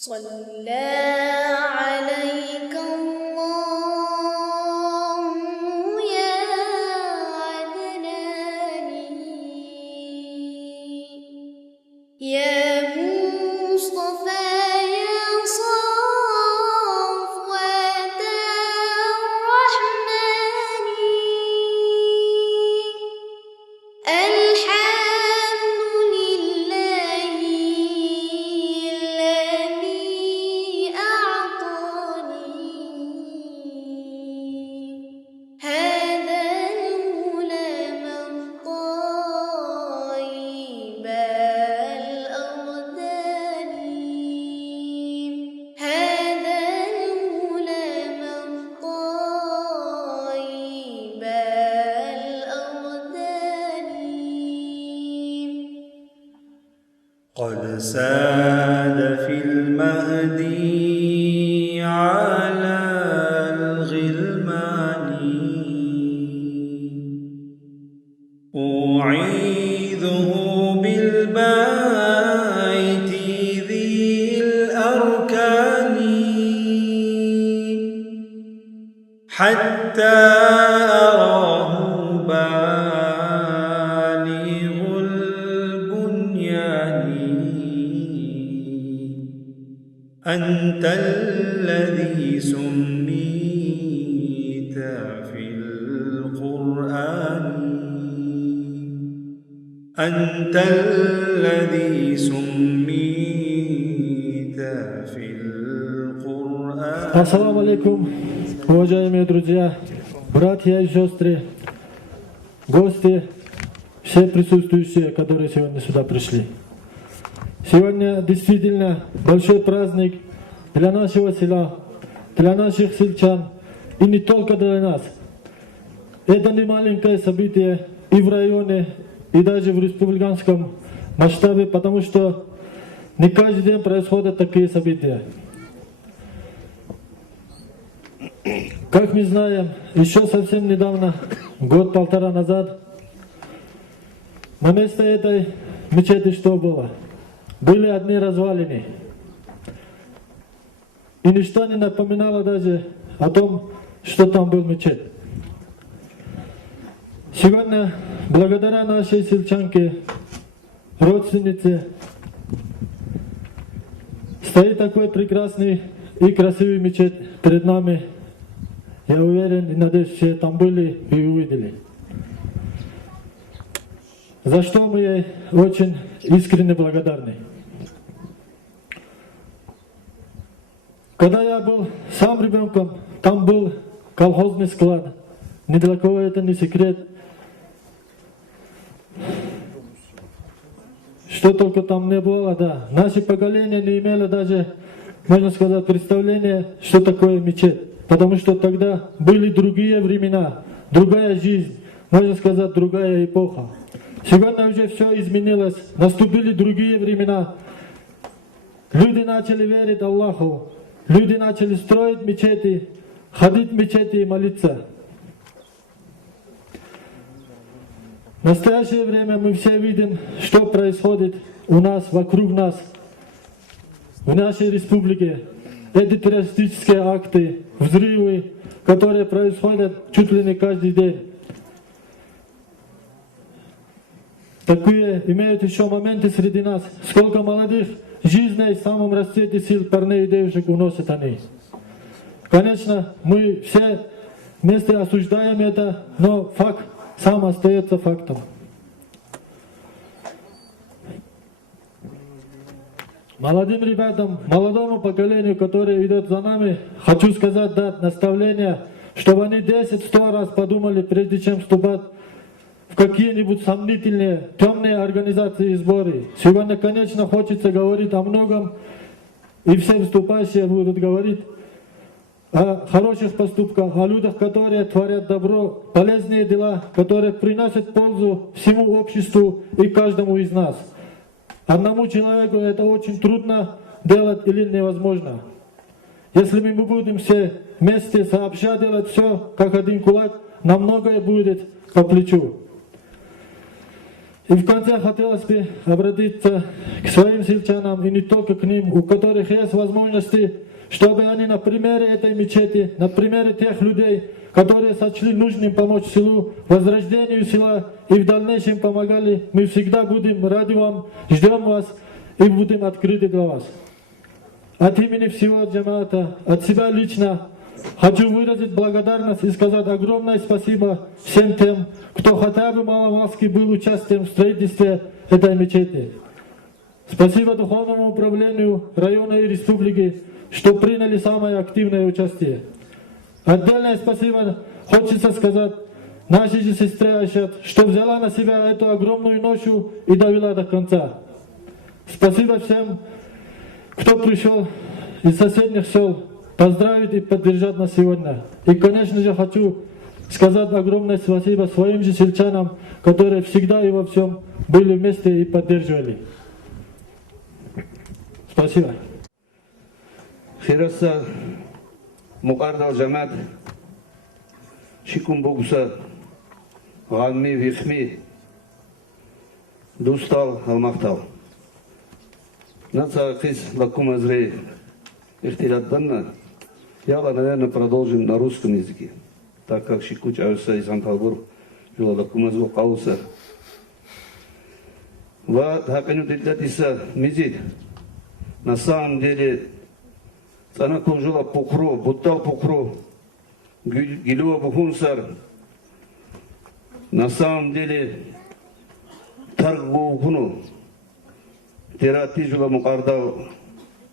صلى عليك الله يا عدناني يا مصطفى يا صفوة الرحمن الحمد لله الذي أعطاني هذا الغلام الطيب الأغدان هذا الغلام الطيب الأغدان قد ساد في المهدي على الغلمان أعيذه بالبيت ذي الأركان حتى أراه بالغ البنيان أنت الذي سميت في القرآن أنت الذي سميت في القرآن. Ассаламу алейкум, уважаемые друзья, братья и сестры, гости, все присутствующие, которые сегодня сюда пришли. Сегодня действительно большой праздник для нашего села, для наших сельчан и не только для нас. Это не маленькое событие и в районе, и даже в республиканском масштабе, потому что не каждый день происходят такие события. Как мы знаем, еще совсем недавно, год-полтора назад, на месте этой мечети что было? Были одни развалины. И ничто не напоминало даже о том, что там был мечеть. Сегодня, благодаря нашей сельчанке, родственнице, стоит такой прекрасный и красивый мечеть перед нами. Я уверен и надеюсь, все там были и увидели. За что мы ей очень искренне благодарны. Когда я был сам ребенком, там был колхозный склад. Ни для кого это не секрет. Что только там не было, да. Наше поколение не имело даже, можно сказать, представления, что такое мечеть. Потому что тогда были другие времена, другая жизнь, можно сказать, другая эпоха. Сегодня уже все изменилось, наступили другие времена. Люди начали верить Аллаху, люди начали строить мечети, ходить в мечети и молиться. В настоящее время мы все видим, что происходит у нас, вокруг нас, в нашей республике. Эти террористические акты, взрывы, которые происходят чуть ли не каждый день. Такие имеют еще моменты среди нас. Сколько молодых жизней в самом расцвете сил парней и девушек уносят они. Конечно, мы все вместе осуждаем это, но факт сам остается фактом. Молодым ребятам, молодому поколению, которое идет за нами, хочу сказать, дать наставление, чтобы они 10-100 раз подумали, прежде чем вступать в какие-нибудь сомнительные, темные организации и сборы. Сегодня, конечно, хочется говорить о многом, и все выступающие будут говорить о хороших поступках, о людях, которые творят добро, полезные дела, которые приносят пользу всему обществу и каждому из нас. Одному человеку это очень трудно делать или невозможно. Если мы будем все вместе сообща делать все, как один кулак, нам многое будет по плечу. И в конце хотелось бы обратиться к своим сельчанам и не только к ним, у которых есть возможности, чтобы они на примере этой мечети, на примере тех людей, которые сочли нужным помочь селу, возрождению села и в дальнейшем помогали, мы всегда будем ради вам, ждем вас и будем открыты для вас. От имени всего джамаата, от себя лично, хочу выразить благодарность и сказать огромное спасибо всем тем, кто хотя бы маломалски был участием в строительстве этой мечети. Спасибо Духовному управлению района и республики, что приняли самое активное участие. Отдельное спасибо хочется сказать нашей же сестре Айшат, что взяла на себя эту огромную ношу и довела до конца. Спасибо всем, кто пришел из соседних сел, поздравить и поддержать нас сегодня. И, конечно же, хочу сказать огромное спасибо своим же сельчанам, которые всегда и во всем были вместе и поддерживали. Спасибо. Хираса Мукардал Джамат Шикум Богуса Галми Вихми Дустал Алмахтал. Наца Кис Лакум Азрей Ихтилат Данна. Я, наверное, продолжим на русском языке, так как Шикуч Ауса и Санпалбур Жула Лакум Азру Кауса. Ва Хаканю Дитлатиса Мизид. На самом деле Цана Кунжула Пукро, Буттал Пукро, Гилюа Бухунсар. На самом деле Тарг Бухуну, Терати Жула Мукардал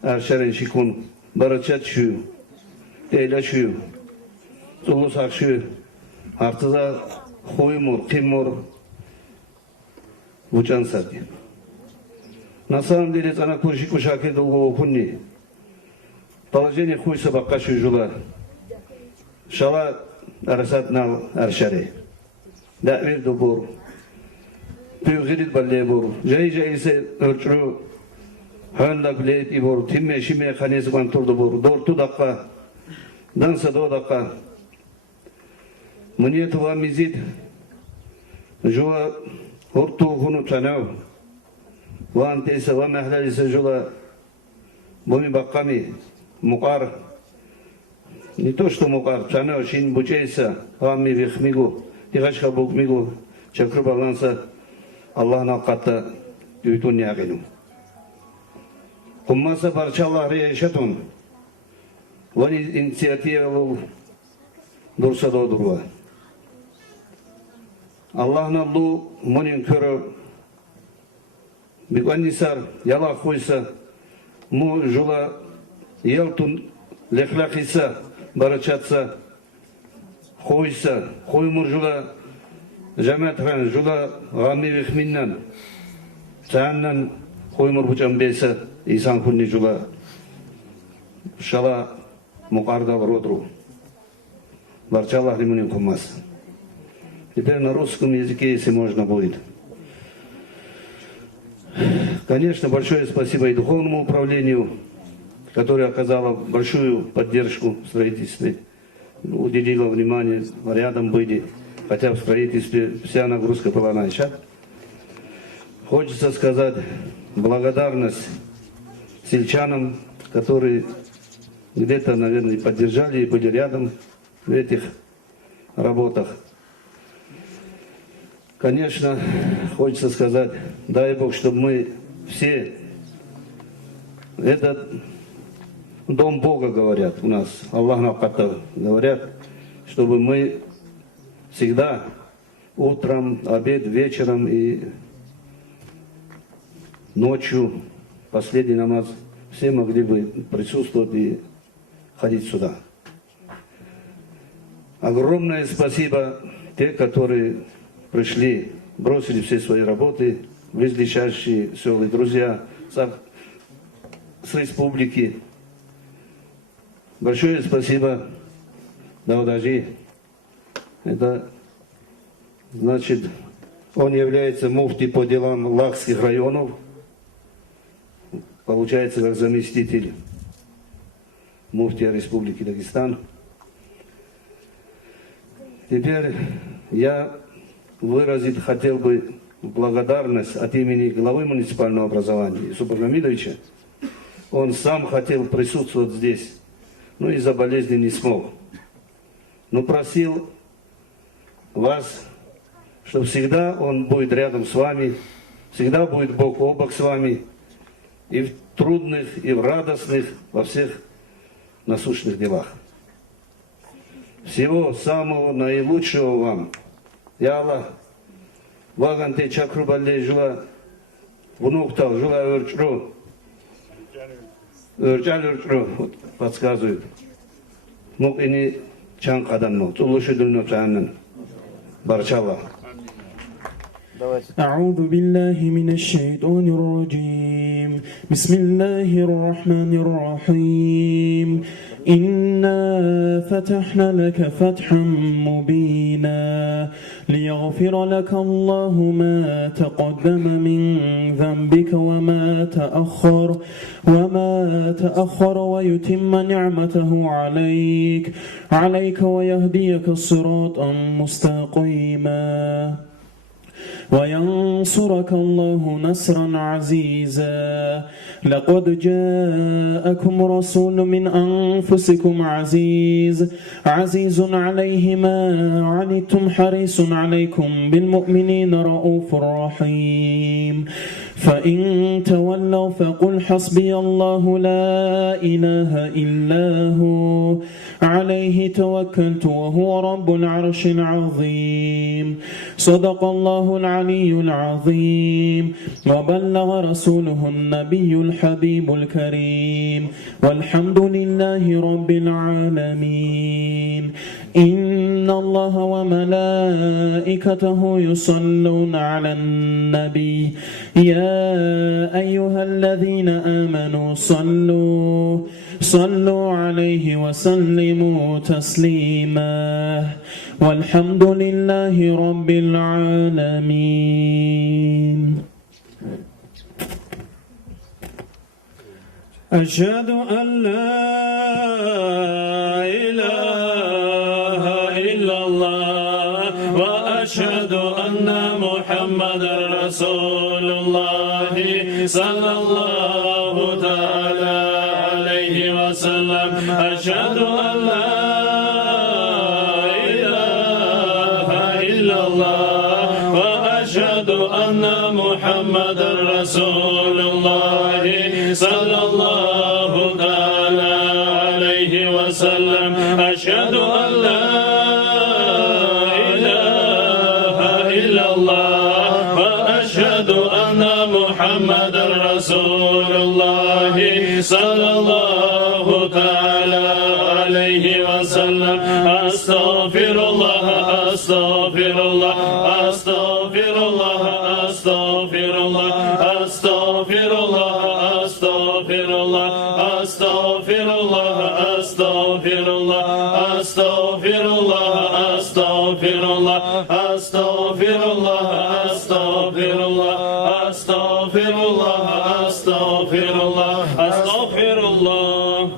Аршарен Шикун, Барачатшую, Эйляшую, Цулусакшую, Артаза Хуймур, Кимур, Вучансаки. На самом деле Цана Куншику Шаки Долгого Хунни. Положение хуй собака жула. Шала арасат нал аршаре. Да верду бур. Пюгирит балле бур. Жай се örçrü handa bled и бур. Тимме шиме ханес бантурду бур. Дорту дакка. Данса до дакка. Мне това мизит. Жуа хорту хуну чанав. Ван тейса ва махлалиса жула. Боми бакками. Мукар, не то что Мукар, Чанео, Шин Бучейса, Ами Вихмигу, Игашка Букмигу, Чакру Баланса, Аллах Наката, Юйтун Ягину. Куммаса Барчалла Рия Шатун, Вани инициатива Дурса Додурва. Аллах Наллу, Монин Кюру, Бикванисар, Яла Хуйса, Му Жула, Елтун лехлахиса, барачатса, хойса, хоймур жула, жаматхан жула, гами вихминнан, чааннан хоймур бучамбеса, исан хунни жула, шала мукардал родру. Барчалах лимунин кумас. Теперь на русском языке, если можно будет. Конечно, большое спасибо и Духовному управлению, которая оказала большую поддержку в строительстве, уделила внимание, рядом были, хотя в строительстве вся нагрузка была на Айшат. Хочется сказать благодарность сельчанам, которые где-то, наверное, поддержали и были рядом в этих работах. Конечно, хочется сказать, дай Бог, чтобы мы все, этот Дом Бога, говорят у нас, Аллах Наката, говорят, чтобы мы всегда утром, обед, вечером и ночью, последний намаз, все могли бы присутствовать и ходить сюда. Огромное спасибо те, которые пришли, бросили все свои работы, близлежащие села, друзья с республики. Большое спасибо Даудажи. Это значит, он является муфти по делам лахских районов, получается как заместитель муфтия Республики Дагестан. Теперь я выразить хотел бы благодарность от имени главы муниципального образования Юсупа Гамидовича. Он сам хотел присутствовать здесь, но из-за болезни не смог. Но просил вас, что всегда он будет рядом с вами, всегда будет бок о бок с вами, и в трудных, и в радостных, во всех насущных делах. Всего самого наилучшего вам. Я Аллах, ваганте чакрубалле жила, внуктал жила өрчру, вот подсказывает. Мог и не чан каданно, тулуши дульно чаннан. Барчалла. أعوذ بالله من الشيطان الرجيم بسم الله الرحمن الرحيم إنا فتحنا لك فتحا مبينا ليغفر لك الله ما تقدم من ذنبك وما تأخر ويتم نعمته عليك ويهديك صراطا مستقيما وينصرك الله نصرا عزيزا لقد جاءكم رسول من أنفسكم عزيز عليه ما عنتم حريص عليكم بالمؤمنين رؤوف رحيم فإن تولوا فقل حسبي الله لا إله إلا هو عليه توكلت وهو رب العرش العظيم صدق الله العلي العظيم وبلغ رسوله النبي الحبيب الكريم والحمد لله رب العالمين إن الله وملائكته يصلون على النبي يا أيها الذين آمنوا صلوا عليه وسلموا تسليما والحمد لله رب العالمين أشهد أن لا إله إلا الله وأشهد أن محمدا رسول الله صلى الله تعالى عليه وسلم أشهد أن لا إله إلا الله وأشهد أن محمدا رسول الله صلى الله تعالى عليه وسلم أشهد أن لا إله إلا الله وأشهد أن محمدا رسول الله صلى الله تعالى عليه وسلم أستغفر الله أستغفر الله أستغفر الله أستغفر الله أستغفر الله أستغفر الله أستغفر الله أستغفر الله أستغفر الله أستغفر الله أستغفر الله أستغفر الله أستغفر الله أستغفر الله أستغفر الله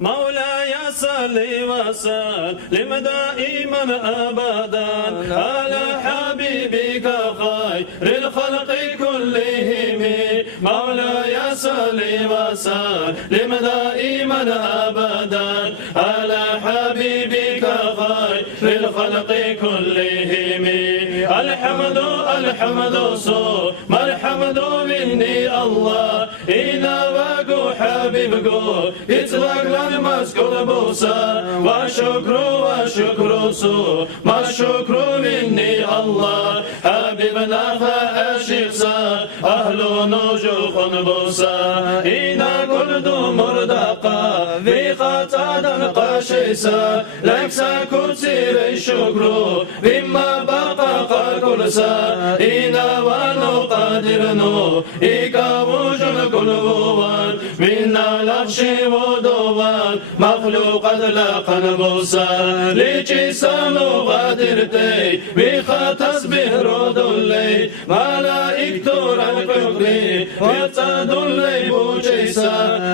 مولاي صل وسلم دائما أبدا على حبيبك خير الخلق كلهم مولاي صل وسلم دائما أبدا على حبيبك خير الخلق كلهم الحمد ثم الحمد مني الله إنا وقو حبيبكو إتلاقلان مذكور بوسا وشكر ثم الشكر مني الله حبيبنا فأشيخسا أهل نجوخ بوسا إنا كل مردقا في خطادا قشيسا لكسا كتير الشكر بما بقى كلسا إنا ونقدرنو إيكا وجن كل بوان منا لخشي ودوان مخلوقات لقن بوسا لجسان غادرتي بخطس بهرود الليل ملائك تورا فقري ويتاد الليل بوجيسا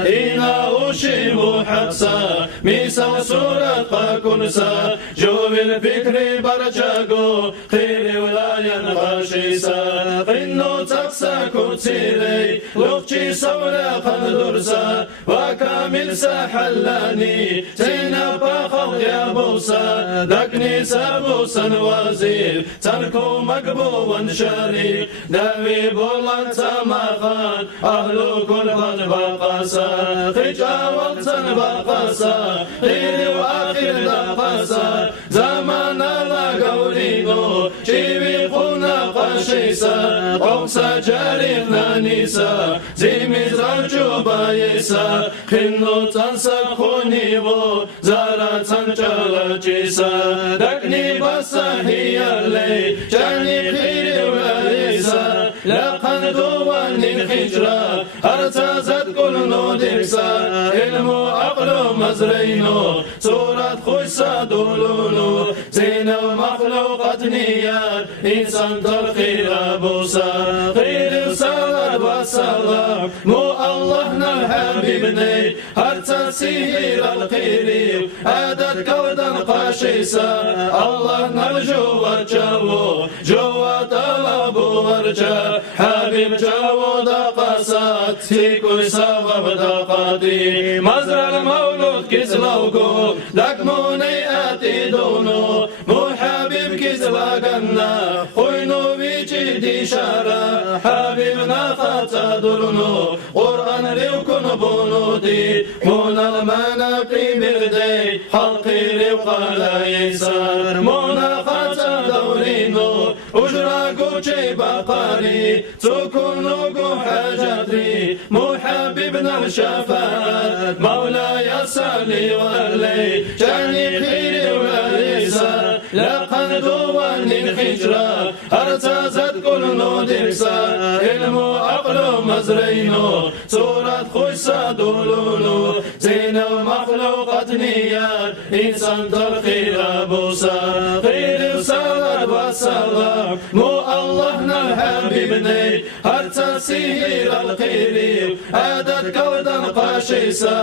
إنا أشيب حقسا ميسا سورة قاكنسا جو بالفكر برجاقو خير ولايا خاشيسا قيسا قنو تقسى كتيري لغتي سولا قد درسا وكامل ساحلاني سينا باخل يا بوسا دكني سابوسا وزير تركو مقبو شريك داوي بولان تماخان أهل كل قد بقاسا خجاوة بقاسا غير وآخر دقاسا زمان لا قولينو شيبي قلنا قشيسا قوسا جارينا نيسا زيمي زرجو بايسا خنو تنسى خونيبو زارا تنجل جيسا دكني بسا هي اللي جاني خيري وليسا لقد دواني الحجرة ارتزت كل نودكسا علمو عقلو مزرينو صورة خويسا دولونو زين المخلوقات نيات إنسان ترخير أبوسا خير صلاة وسلام مو اللهنا الحبيبني هرتا سيهير الخير عدد كودن قاشيسا الله نرجو وجهو جوا طلب ورجا حبيب جو دقاسات في كل سبب دقاتي مزرع المولود كزلوكو دكموني آتي دونو مو حبيب كزلاقنا خوينو بيجي دي شارع حبيبنا خاتا دولنو قرآن ريوكن بونودي مونا المناقي بردي حلقي ريوقالا يسار مونا خاتا دورينو أجرا قوشي بقاري تكونو حاجاتي مو حبيبنا الشفاعات مولاي صلي ولي جاني خيري وليسا لقد دواني الحجرة ارتزت كل نودكسا علمو عقلو مزرينو صورة خويسا دولونو زين المخلوقات نيات إنسان ترخير أبوسا خير صلاة وسلام مو اللهنا الحبيبني هرتا سيهير الخير عدد كودن قاشيسا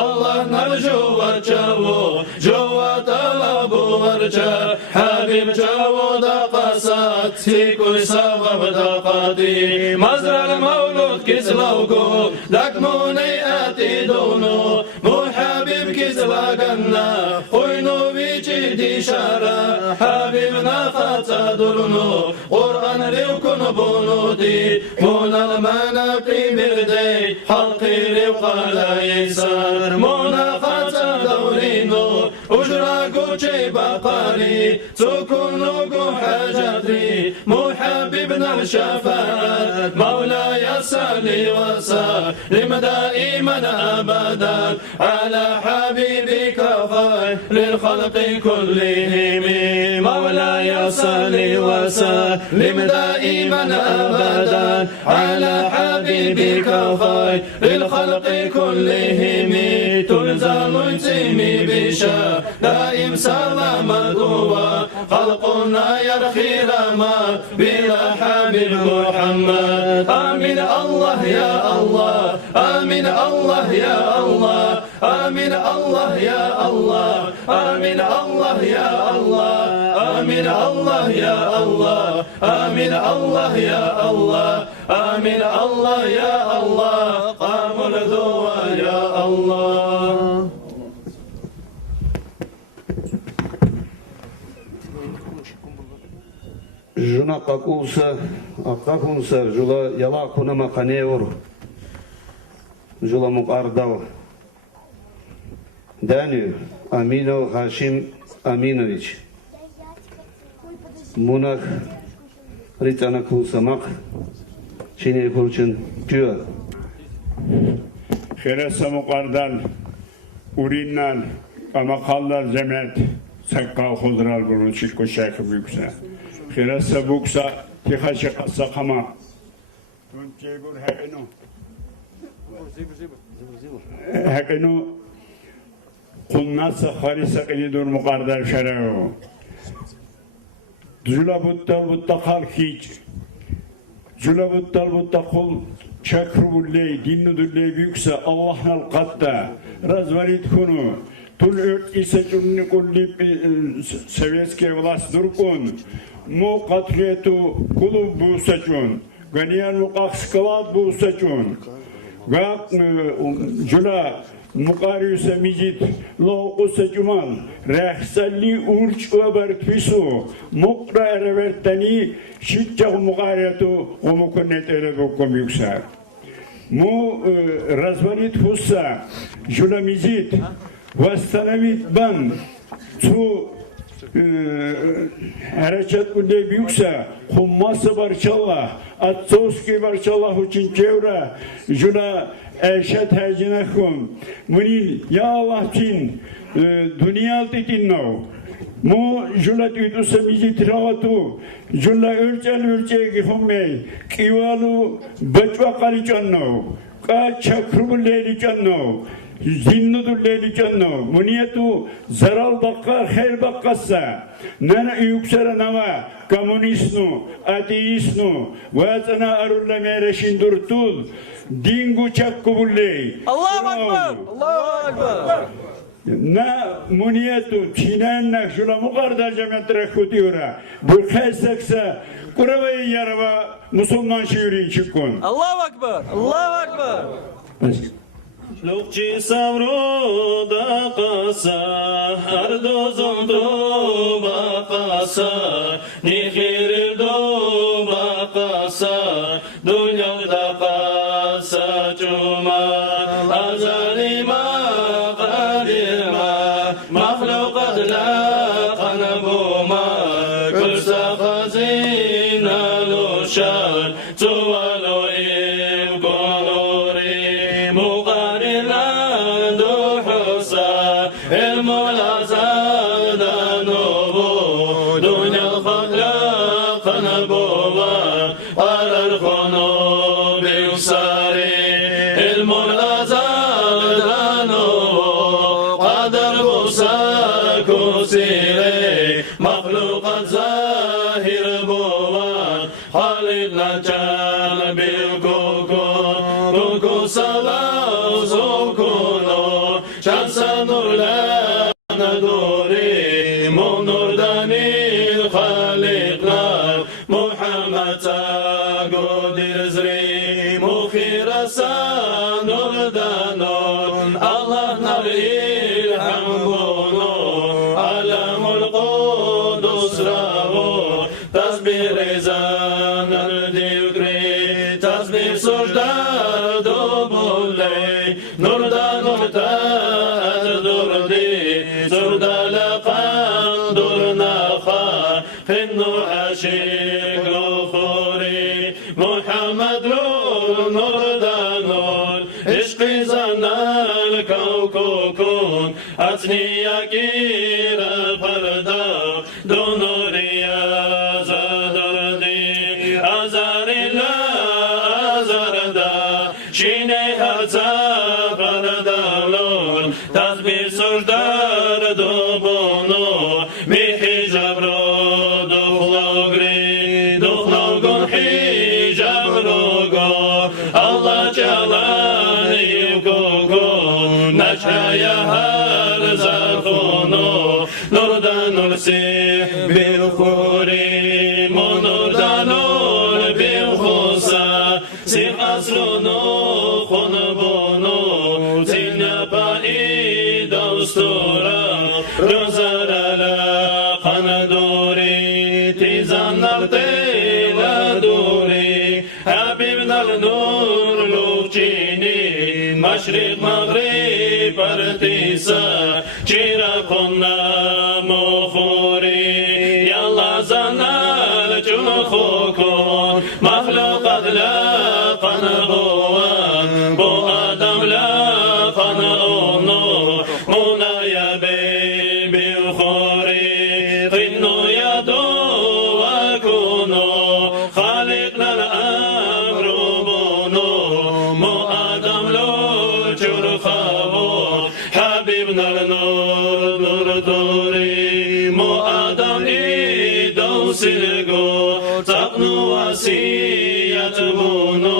الله نرجو وجهو جوا طلب ورجا حبيب جو دقاسات في كل سبب دقاتي مزرع المولود كزلوكو دكموني آتي دونو مو حبيب كزلاقنا خوينو بيجي دي شارع حبيبنا خاتا دولنو قرآن ريوكن بونودي مونا المناقي بردي حلقي ريوقالا يسار مونا خاتا دورينو أجرا قوشي بقاري تكونو حاجاتي مو حبيبنا الشفاعات مولاي صلي وسلم دائما أبدا على حبيبك خير للخلق كلهم مولاي صلي وسلم دائما أبدا على حبيبك خير للخلق كلهم تلزم يتيمي بشا دائم سلام القوة خلقنا يرخي رما بلا حبيب محمد آمين الله يا الله آمين الله يا الله آمين الله يا الله آمين الله يا الله آمين الله يا الله آمين الله يا الله آمين الله يا الله قام الذوى يا الله Жуна какулса, акакунса, жула яла кунама канеур, жула мукардал. Даню Аминов Хашим Аминович. Мунах Ритана Кулсамак. Чине Курчин Кюа. Хереса мукардан уриннан амакаллар земет сакка худрал буручик кошак букса. Хереса букса тихача сакама. Тунчегур هكذا قلنا سخاري سقيل دور مقاردر شرعو جلا بطل بطخال خيج جلا بطل بطخل شكر بالله دين دلله بيكسا الله القطة رزواليد كنو тул өрт исачунни куллип советская власть дуркун му катлету кулу бусачун ганиян мукахскалат бусачун гак жула мукариуса мизит лоуса жуман рахсали урч обертфису мукра эревертани шитча мукариату умукунет эребуком юксар му развалит фуса жула мизит восстановить бан цу hareket kunde büyükse humması barçallah atsoski barçallah için çevre juna eşet hercinehum munin ya Allah için dünya titinno mu jula tüydü semizi travatu jula ölçe gihumme kivalu bachwa kalicanno ka çakru lelicanno Zinnudur leylicanno, muniyatu zaral bakka, her bakkassa, nana yüksere nama, komünistnu, ateistnu, vatana arulla mereşin durtul, dingu çakku bulley. Allahu Akbar! Allahu Akbar! Na muniyatu, çinenna, şula mukardar cemetre kutiyura, bu kayseksa, kuravayı yarava, musulman şiirin çıkkun. Allahu Akbar! Allahu Akbar! Lukçi savru da kasa, ardozum do bakasa, nihir do bakasa, dünyada kasa cuma, azalima kadirma, mahlukat la kanabuma, kırsa khazina luşar, çuvalu im kolori, Mahlukat zahir bulan Halidna can bil kukun Kuku salam sukunu Şansa nurlana duri Munurdanil haliklar Muhammed tagudir zri Mukhirasa nurdanun Allah nar ilham bunu Alamul Kudus ravu Tasbih rezanır divgri Tasbih sujdar dubuley Nurdan urtar durdi Zurdalakan durnaha Finnu aşik ruhuri Muhammed nurdanur İşqi zanal kavkukun Atniya gira parda Donuriya zadurdi Azarilla azarda Şine harza pardalun Tasbih sujdar dubunu Mihijabru duhlogri Duhlogun hijabrugu Allah çalan yukukun Naçaya har zakhunu Nurdan nursi bil khuri Munurdan nur bil khusa Sir asrunu khunbunu Zinapa idostura Rozarala kanaduri Tizanlar tela duri Habibnal nur lukçini Maşrik maghrib partisa Çirakonna mukhuri Yalla zanal çukhukun Mahlukat la kanbuan Bu adam la kanunu Munaya bil khuri Qinnu yadu wa kunu Khaliqnal amru bunu Mu adam lo çurkhavu Habibnal nur duri Mu adam idausilgu Taqnu vasiyat bunu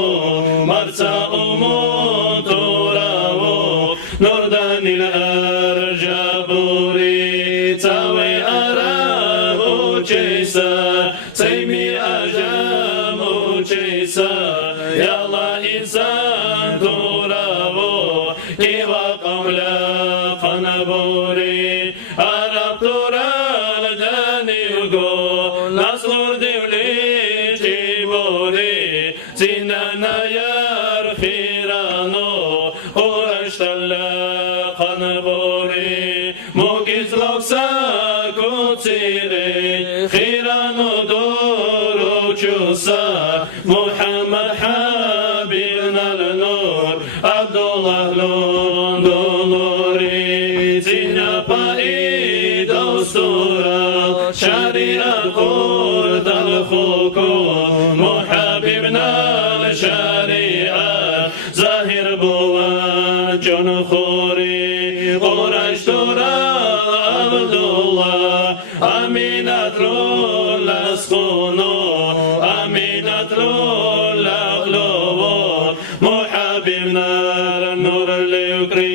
Marsa umuturavu Nurdan il arja مولى قنبوري Arap tural dani ugo Nasgur divli tibori Zinana yar khirano Urashtalla qanbori Mugiz loksa kutsire Khirano duru chusa Muhammad Habibna al-Nur Abdullah Lunduluri Zina paid Ostura Shari'a Qurd al-Khukun Muhabibna al-Shari'a Zahir Buwan Jun Khuri Quraysh Tura Abdullah Aminat Rul Asqunu Aminat Rul Aghluwun Muhabibna al-Nur al-Yukri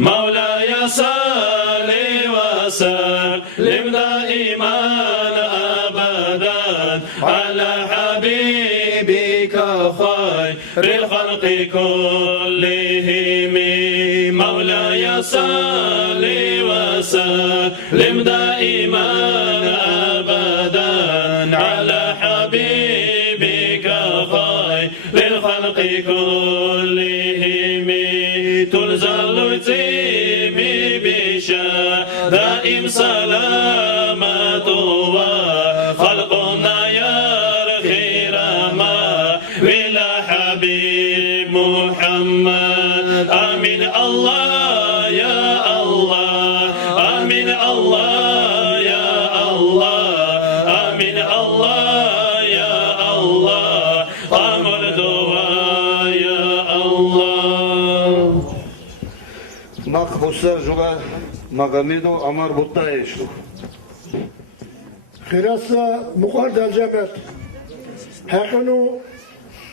مولاي صل وسلم دائما ابدا على حبيبك خير الخلق كلهم مولاي صل وسلم دائما ابدا على حبيبك خير الخلق كلهم تنزل تيمي بشا دائم سلامة وخلقنا يرخي رما ولا حبيب محمد آمين الله يا الله آمين الله يا الله آمين الله يا الله أمر دعاء يا الله Макхуса Жула Магомеду Амар Бутаевичу. خراسة مقارنة الجامعات هكذا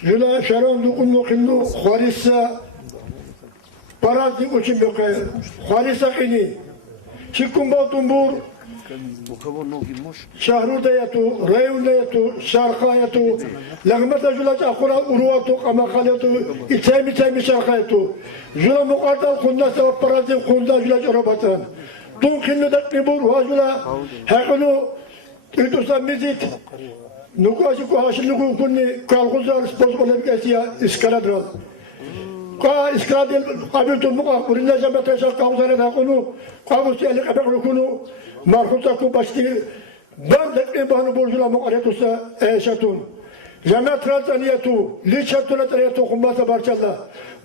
جلا شران دقنو قنو خارسة برادي وشم بقى خارسة قني شكم باتنبور شهرو دياتو ريون دياتو شارقاياتو لغمة جلا أخرى أرواتو قما خالياتو إتامي شارقاياتو جلا مقارنة قننا سوى برادي قننا جلا جرباتان دون قنو دقنبور واجلا هكذا إتوسا ميزيت نقاش كهاش نقول كوني كالغزال سبوز أولمبياسيا إسكالادرال كا إسكالادل قابلت المقا ورنا جمعت رشال كاوزال ناقونو قابوسي ألي قبل كونو مرخوصا كوباشتي بردك إبانو بولجلا مقاريتوسا إيشاتون جمعت رالتانياتو ليشاتو لتانياتو خماسا بارشالله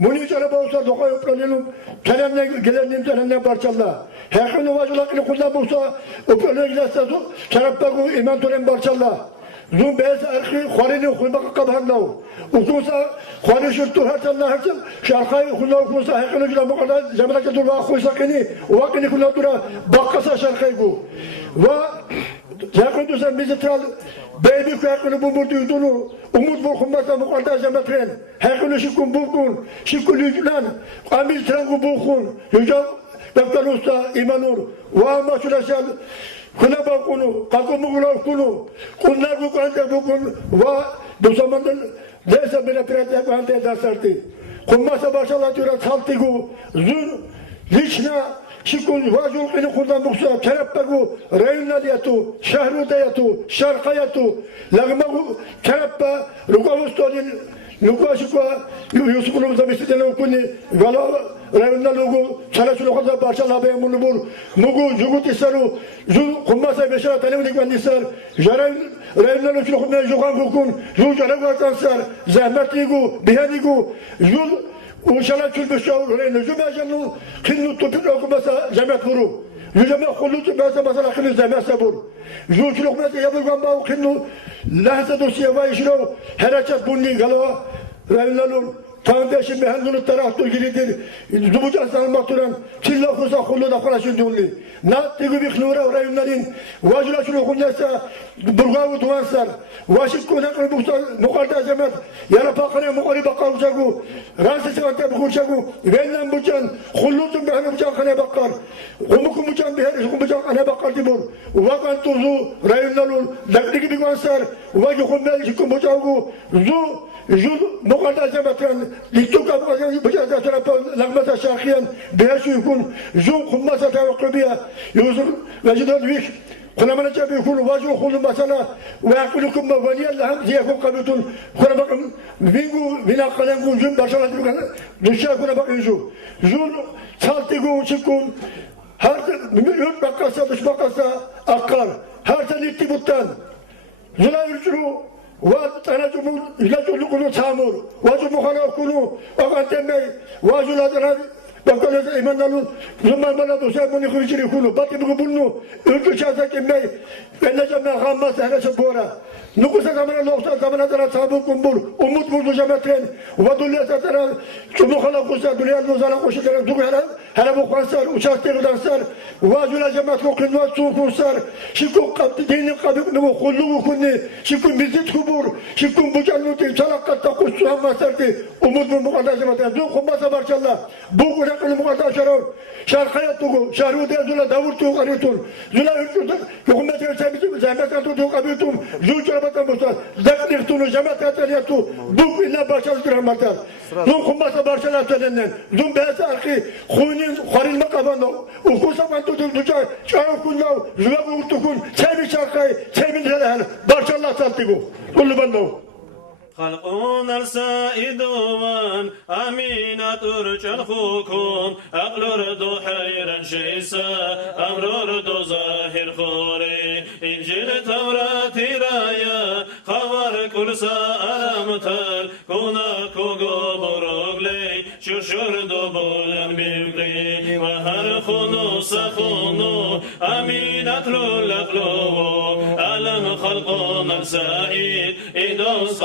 مني جالا باوسا دقا يبرانيلوم تلمنا جلنين تلمنا بارشالله هكذا واجلا كني خلا بوسا وبرنا جلساتو تربكو إيمان تولم بارشالله زوم بس أخي خالين خلنا قبهناو وكوسا خالين شرطو هرتنا هرتل شارخاي خلنا وكوسا هكذا جلا مقالا جمعنا كدورا خوسا كني وكني خلنا دورا بقصا شارخايكو و هكذا سميزترال بيبي كأكل بمرتي يدونو أمود بخمسة مقالة جمعتين هكذا شكون بوكون شكون يجلان أمير ترانكو بوكون يجاب دكتوروسا إيمانور وما شلاشال كنا بكونو كاكو مغلو كونو كنا بكون و دوسمان ليس بلا بريتة كانت داسرتي كما سباشلا ترى سالتيكو زون ليشنا شكون واجو إنه خدام بكسا كربكو رينا دياتو شهرو دياتو شرقياتو لغمو كربا رقابستولين نقاشكوا يوسفون زمستنا وكوني غلا رينا لوغو شراشلو خدام باشلا بيمون بور مغو جوغو تسرو جو خماسة بشرة تلمون كمان نسر جرين رينا لو شلو خدام جوغان بكون جو جرغا تنسر زحمتيغو بيهانيغو جو وشلا كل بشاور لأن جماعة جنو خلنا تطبيق مثلا جماعة برو جماعة خلوت مثلا خلنا جماعة سبور جو شلوك مثلا يبغى جماعة خلنا لحظة دوسية وايشلو هرچات بني غلوا رأينا لون تاندش مهندون الطرح تجريدين دبوج أصلا مقتولن كلا خصا خلوا دخل شندوني نا تيجي بخلورا ورأينا لين واجلا شلوك الناس برغاو توانسر واشك كنا كنا مقالة جماعة يلا باقنا مقالة بقال شاكو راس سوانت بقول شاكو وين بوجان خلوتم بهنا بوجان خنا بقال قومكم بوجان بهنا قوم بوجان أنا بقال تبور وقان تزو رأينا لون دقيق بيقانسر واجو خمال شكو بوجانو زو جل مقدسة مثلا لتوكا بجازة لغمة شاخيا بهاش يكون جل خماسة وقبية يوزر وجد الويش كنا من جاب يكون واجو خلو مثلا ويأكلكم مبانيا لهم زيكم قبيتون كنا بقى بينو بنا قلنكم جن برشلونة بكنا دشا كنا بقى يجو جل سالتيكو شكون هذا مليون بقصة مش بقصة أقل هذا نيتي بطان جل يرجعوا وأنا جمول لا جلوا تامور واجو مخالف كلوا وقدمي واجو لا ترى بقول لك إيمان نالون لما بنا دوسا مني خريجي كلوا باتي بقولنو يرجع شاسا كمي كنا جمنا خامس هذا سبورة نقص زمان نقص زمان ترى تابو كمبور أمود بردو جمتين ودولة ترى شو خلاص قصة دنيا نزلا قصة ترى دوك هلا مقصر وشاستر ودانسر واجو لا جماعة كوكلوا سوق وصار شكون قد دين قبل نمو خلوا كوني شكون بزيت خبور شكون بجانو تيجالا قد تقص هم سرتي أمود بمقدس جمتين دوك خمسة تبارك الله بوكو نقل مقدس شرور شهر خياطو شهرو ده زلا داور تو قريتون زلا يرتو يوم تيجي زمان كانوا تو قبيتهم زوج ربطة مصر ذكر يختونوا جماعة ترياتو دوك إلا باشا دراماتر دوك خمسة تبارك الله تلنن دوم بهذا أخي خونين خارج مقابلنا وكوسا كنتو تجا شاو كنا زلا بورتكون سامي شاكاي سامي هلا بارك الله تلتقو كل بنو خلقون السائدون أمينة ترجع الخوكون أقلر دو حيرا شيسا أمرر دو ظاهر خوري إنجيل توراة رايا خوار كل سأرمتر كونا كوغو بروغلي شرشر دو بولن بيبقي وهر خونو سخونو أمينة للقلو ألم خلقون السائد إدوس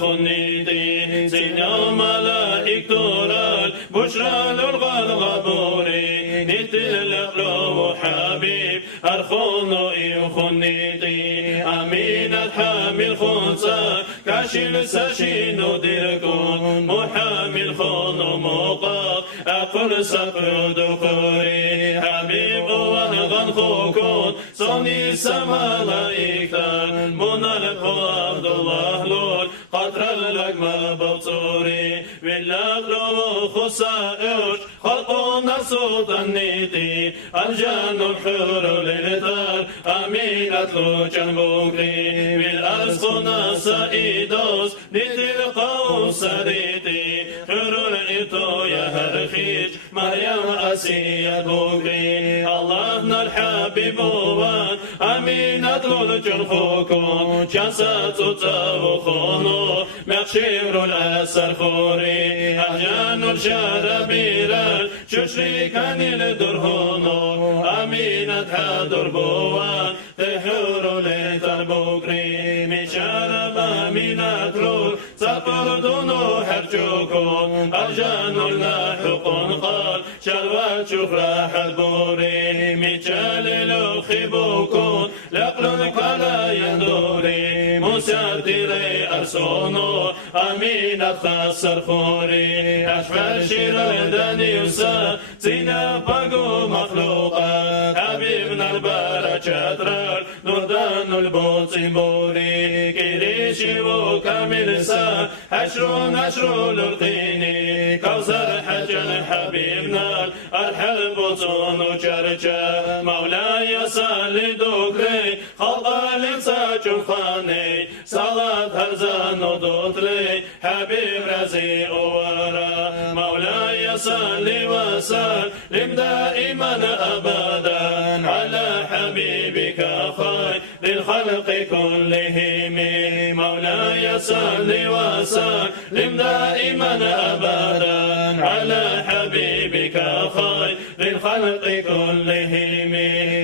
خنيتي سينا ملائك تورال بشرى للغبوري نتل القلو حبيب أرخونو إيخنيتي أمين الحامل خنصا كاشل ساشينو ديركون محامل خونو موقف أقل سقر دقوري حبيب وهغن خوكون صوني سمالائكتان منالك عبد الله لول قطر اللقمة بوصوري بالأغلو خسائر خلقنا صوت النيتي الجان الحور للتار أمينة لوشن بوكري بالأسقنا سائدوس نيتي القوس ريتي حور الإيتو يا هرخيج مريم أسيا بوكري الله الحبيب وان أمينة لوشن خوكون جسد تتوخونو مخشير الأسر خوري أجان الشربيرا ششريكان الدرهونو أمينة هادر بوان تحور لتربوكري مشارب أمينة لول سفر دونو حرجوكون أجان اللاحقون قال شلوات شفراح البوري ميشال لخبوكون لقلنك لا يندوري مساتري أرسونو أمينة خسر خوري أشفر شير دانيوسا زينا باقو مخلوقا حبيبنا البركة رار نردان البوطي بوري كريشي وكامل سا حشرو للقيني كوثر حجن حبيبنا الحلب بطون وجرجا مولاي صلي دوكري خلق الانسا جنخاني صلاة هرزان ودوتلي حبيب رزي ورا مولاي صلي وسلم دائما ابدا على حبيبك خير للخلق كلهم مولاي صلي وسلم دائما ابدا على حبيبك خير للخلق كلهم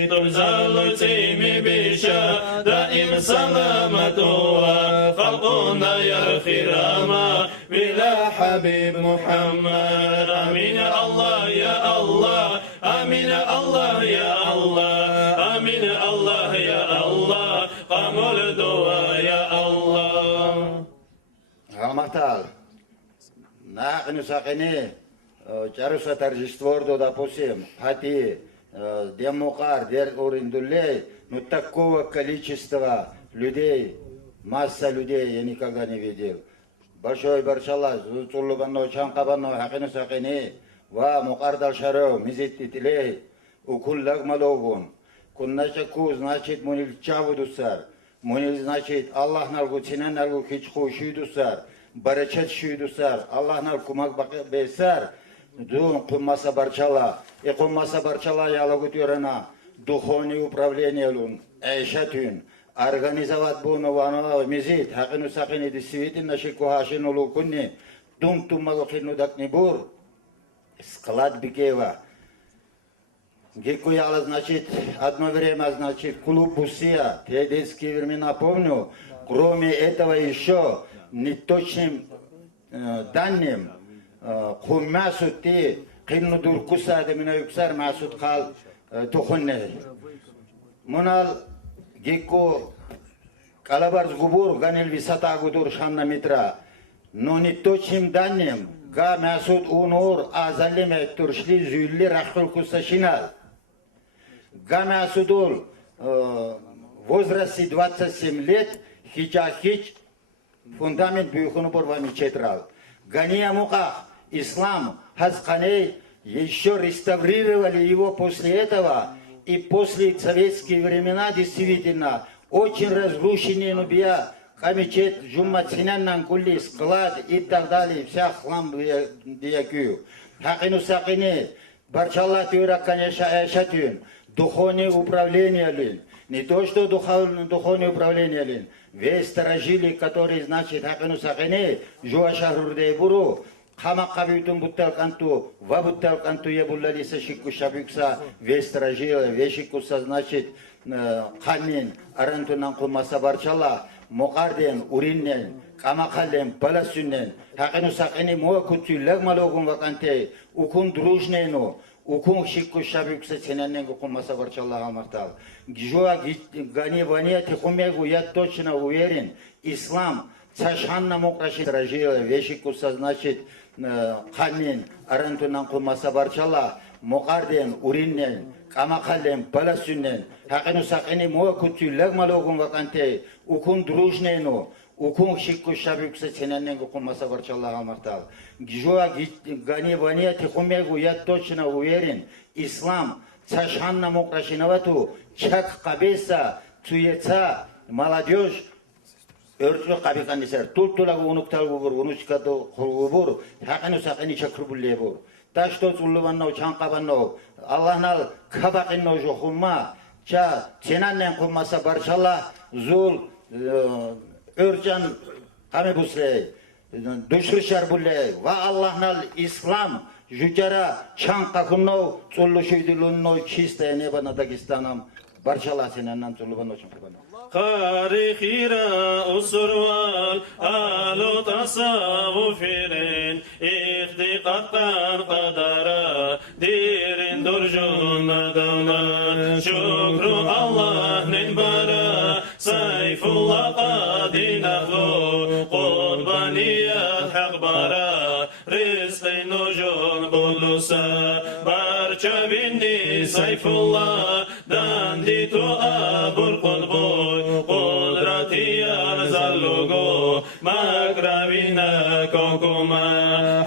ترزل تيم بشا دائم سلامتها خلقنا يا خراما بلا حبيب محمد آمين يا الله يا الله آمين يا الله يا الله آمين يا الله يا الله قاموا الدعاء يا الله Грамотал. Нахну сакине чаруса торжество, допустим, хати демокар, дер уриндулей, но такого количества людей, масса людей я никогда не видел. Большой баршалла, зулубанно, чанкабанно, хакину сакини, ва мукардал шаро, мизит титилей, укул лагмалогун. Куннача ку, значит, мунил чавудусар. Мунил, значит, Аллах налгу, цинан налгу, хичху шуйдусар. Барачат шуйдусар. Аллах налгу, мак бесар. Дун куммаса барчала. И куммаса барчала ялагут юрана. Духовное управление лун. Эйшатюн. Организовать буну вану мизит. Хакину сакини дисвитин наши кухашину лукунни. Дун туммагу хину дакнибур. Склад Бикеева. Гекуяла, значит, одно время, значит, клуб Бусия, те детские времена помню. Кроме этого еще неточным данным, хумясу ты, кинну дуркуса, да меня юксар, мясут хал тухунне. Мунал геку калабарс губур, ганил висата гудур шанна митра. Но неточным данным, га мясут унур, а залеме туршли зюлли рахтул кусашинал. Гамя Судул в возрасте 27 лет хич фундамент бюхуну борвами четрал. Гания Муках, ислам, Хазканей еще реставрировали его после этого. И после советские времена действительно очень разрушенные нубия, камичет, жумматсинан нанкули, склад и так далее, вся хлам диякю. Хакину сакини, барчалла тюра, конечно, эшатюн. Духовное управление лин. Не то, что духовное управление лин. Весь старожили, который, значит, хакину сакини, жуашарурдейбуру, хамакабитун бутталканту, вабутталканту ебуллалиса шикку шабюкса, весь старожили, вешикуса, значит, хамин, арантунан кумаса барчала, мокарден, уриннен, камакален, паласюннен, хакину сакини, моя кутю, легмалогун ваканте, укун дружнену, укун шикку шабюкса цененненго кумаса барчалла алмахтал. Гжуа гани вания тихумегу, я точно уверен, ислам, цашанна мокраши ражила, вешикуса, значит, хамин, арантунан кумаса барчалла, мокарден, уриннен, камакален, паласюннен, хакину сакини, моя кутю, легмалогун ваканте, укун дружнену, укун шикку шабюкса цененненго кумаса барчалла алмахтал. Гжуа гани вания тихумегу, я точно уверен, ислам, цашанна мокрашиновату, чак кабеса, цуеца, молодежь, örtü kabikan iser, tultulagu unuktal gubur, unuşkadu gubur, hakinu sakini çakrubulle bur. Taşto zulluvanno, çankabanno, Allah'nal kabakinno johumma, ça cenannen kummasa barşallah, zul, örcan kami busle, düşrüşer bulle, va Allah'nal İslam, jücara çankakunno, zulluşuydulunno, çiste nebana Dagistanam, barşallah cenannen zulluvanno çankabanno. قاري خيرا أسروال آلو تصاوفين اختقاقان قدرا ديرين درجون دوما شكر الله ننبرا سيف الله قد نخلو قربانية حق برا رزق نجون بلوسا بارچا بني سيف الله داندي تو أبو القلبو قدرتي أرزلوغو مقربنا كوكوما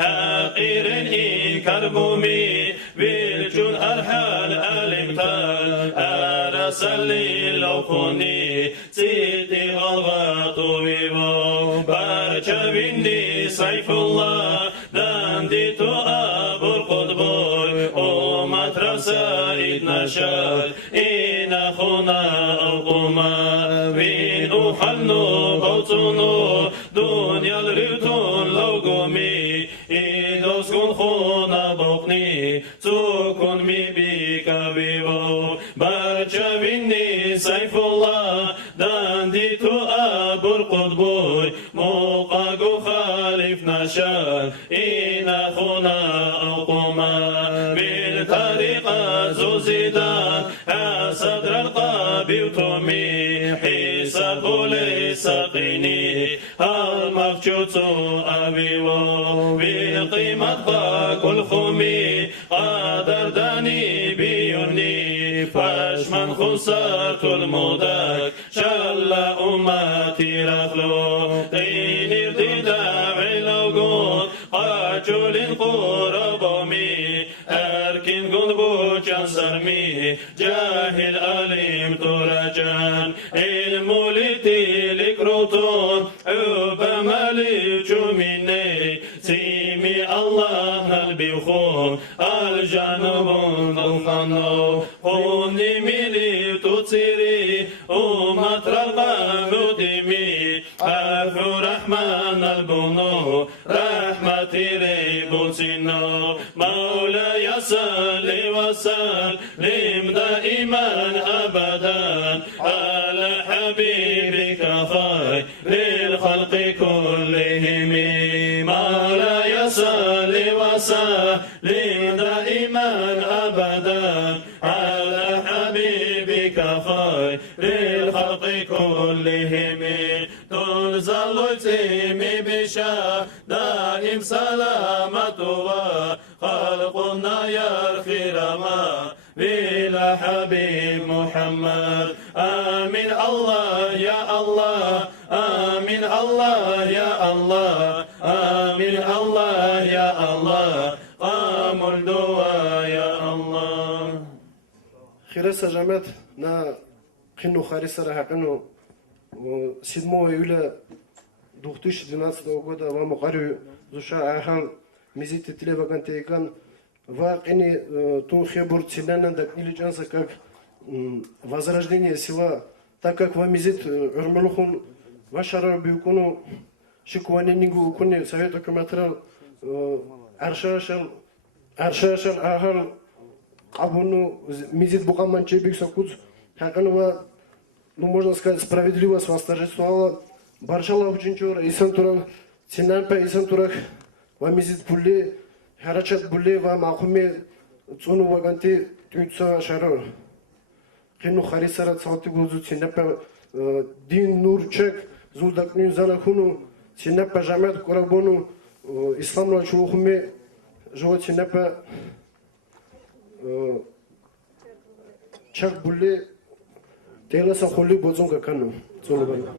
حقيرين إكربومي بالجون أرحال ألمتال أرسلي لوخوني سيدي غلغطو بيبو بارچا بني سيف الله داندي تو أبو القلبو ومترسا إدنشال إنا خونا القوما بين أحلنو بوتونو دنيا الريتون لوغومي إدوس كون خونا بوقني تكون مي بيكا بيبو بارچا بني سيف الله داندي تو أبو القطبوي موقاقو خالف نشال إنا خونا القوما بالطريقة زوزيدان صدر القابي وتومي حساب ليس قيني المخجوط أبيو بقيمة باك الخمي قدر داني بيوني فاشمن خسرت المدك شل أمتي رخلو قيني ارتداع can sarmi Cahil alim turacan İlmu litilik rutun Übemeli cümine Simi Allah البخور الجنوب الخنو خوني ملي تصيري ومطرقة مدمي عفو رحمن البنو رحمتي ريبوسينو مولاي صل وسلم دائما أبدا على حبيبك خير الخلق كلهم مولاي صل وسلم دائما أبدا على حبيبك خير الخلق كلهم تنزل تيمي بشا دائم سلامته خلقنا يرخي رما بلا حبيب محمد آمين الله يا الله آمين الله يا الله آمين الله يا الله قام الدعاء يا الله خيرسة جامعت نا قنو خارسة راح قنو 7 июля 2012 года в Амукарию душа Ахан мизите Телеваган Тейкан Вакини Тун Хебур Цинана так Иличанса как возрождение села, так как Вамизит Урмелухун Вашара Бюкуну Шикуаненингу Укуни Совет Окуматрал Аршашан Ахал Абуну Мизит Букаман Чебик Сакуц Хаканова, ну можно сказать, справедливость восторжествовала. Баршала Учинчур, Исантуран, Синанпа Исантурах, Вамизит Пулли, Харачат Булли, Вамахуме, Цуну Ваганти, Тюца Шарон. Кину Харисарат Саути Гузу, Синапа Дин Нурчек, Зулдакню Занахуну, Синапа Жамет Курабону, Исламну Чухуме, Живот Синапа Чак Булли, Теласа Хули Бозунга Кану, Цулубан.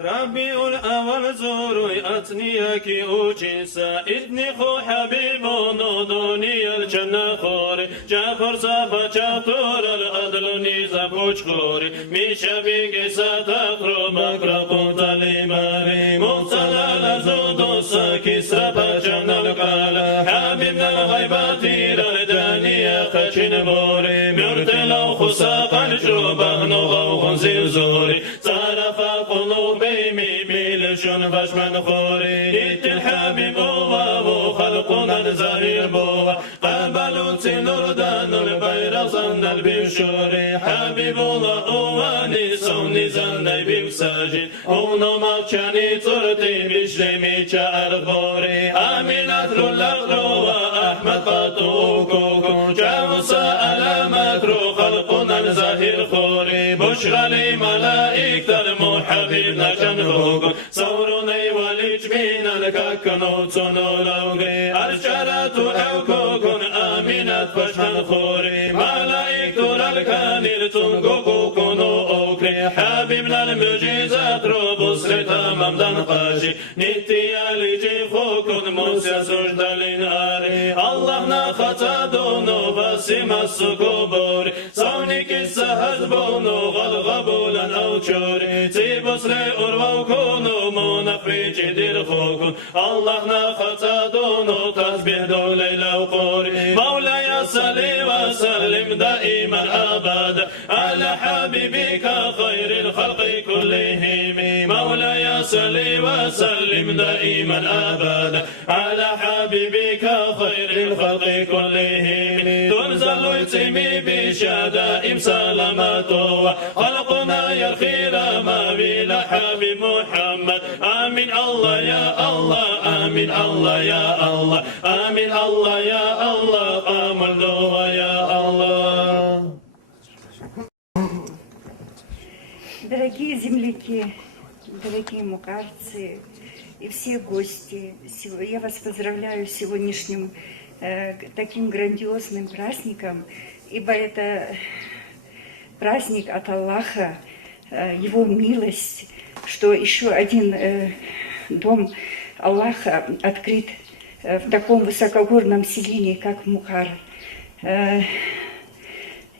ربيع الأول زوري أتنيك أوجنسا إذني خو حبيب نودوني الجنة خوري جافر صافا جاتور الأدل نيزا بوشكوري ميشا بيكي ساتاقرو مكرقو تاليماري مصلا لزودو ساكسرا بجان القالا حبيبنا الغيبات ردانية خشن بوري مرتلو خساق الجوبة نغو خنزير زوري صارفا قلوب بيمي ميلشون فاشمن خوري إت الحبيب وواو خلقنا زهير بوا قبلوا تنور دان البير صن البشوري حبيب الله أواني صوني زني بمساجد أونو مكاني ترتي بشرمي شعر خوري آمنات للأغرو وأحمد قطوكوكو جاوسا ألامات رو خلقنا زهير خوري بشرى لي ملائكة المحبب نشنهوكم صوروني والجمين الكاكنو تنولوغي الشرات أوكوكم آمنات فشهن خوري ملائكة الكانير تنقوكوكم أوكري حبيبنا المجيزات رو بصر تمام دنقاشي نتي ألجي خوكم موسى سجدالين آري الله نخطا دونو بسيم السكوبوري صونيك السهج بونو غلغبولا أو چوري بصر أروو كونو منفرج دير خوكم الله نخطا دونو تسبيح دولي لو قوري مولاي صلي وسلم دائما أبدا على حبيبك خير الخلق كلهم مولاي صلي وسلم دائما أبدا على حبيبك خير الخلق كلهم تنزل يتمي بشدائم سلامته خلقنا يرخي ما بلا حبيب محمد آمين الله يا الله آمين الله يا الله آمين الله يا الله قام الدعاء يا الله. Дорогие земляки, дорогие мукарцы и все гости, я вас поздравляю с сегодняшним таким грандиозным праздником, ибо это праздник от Аллаха, Его милость, что еще один дом Аллаха открыт в таком высокогорном селении, как Мукар.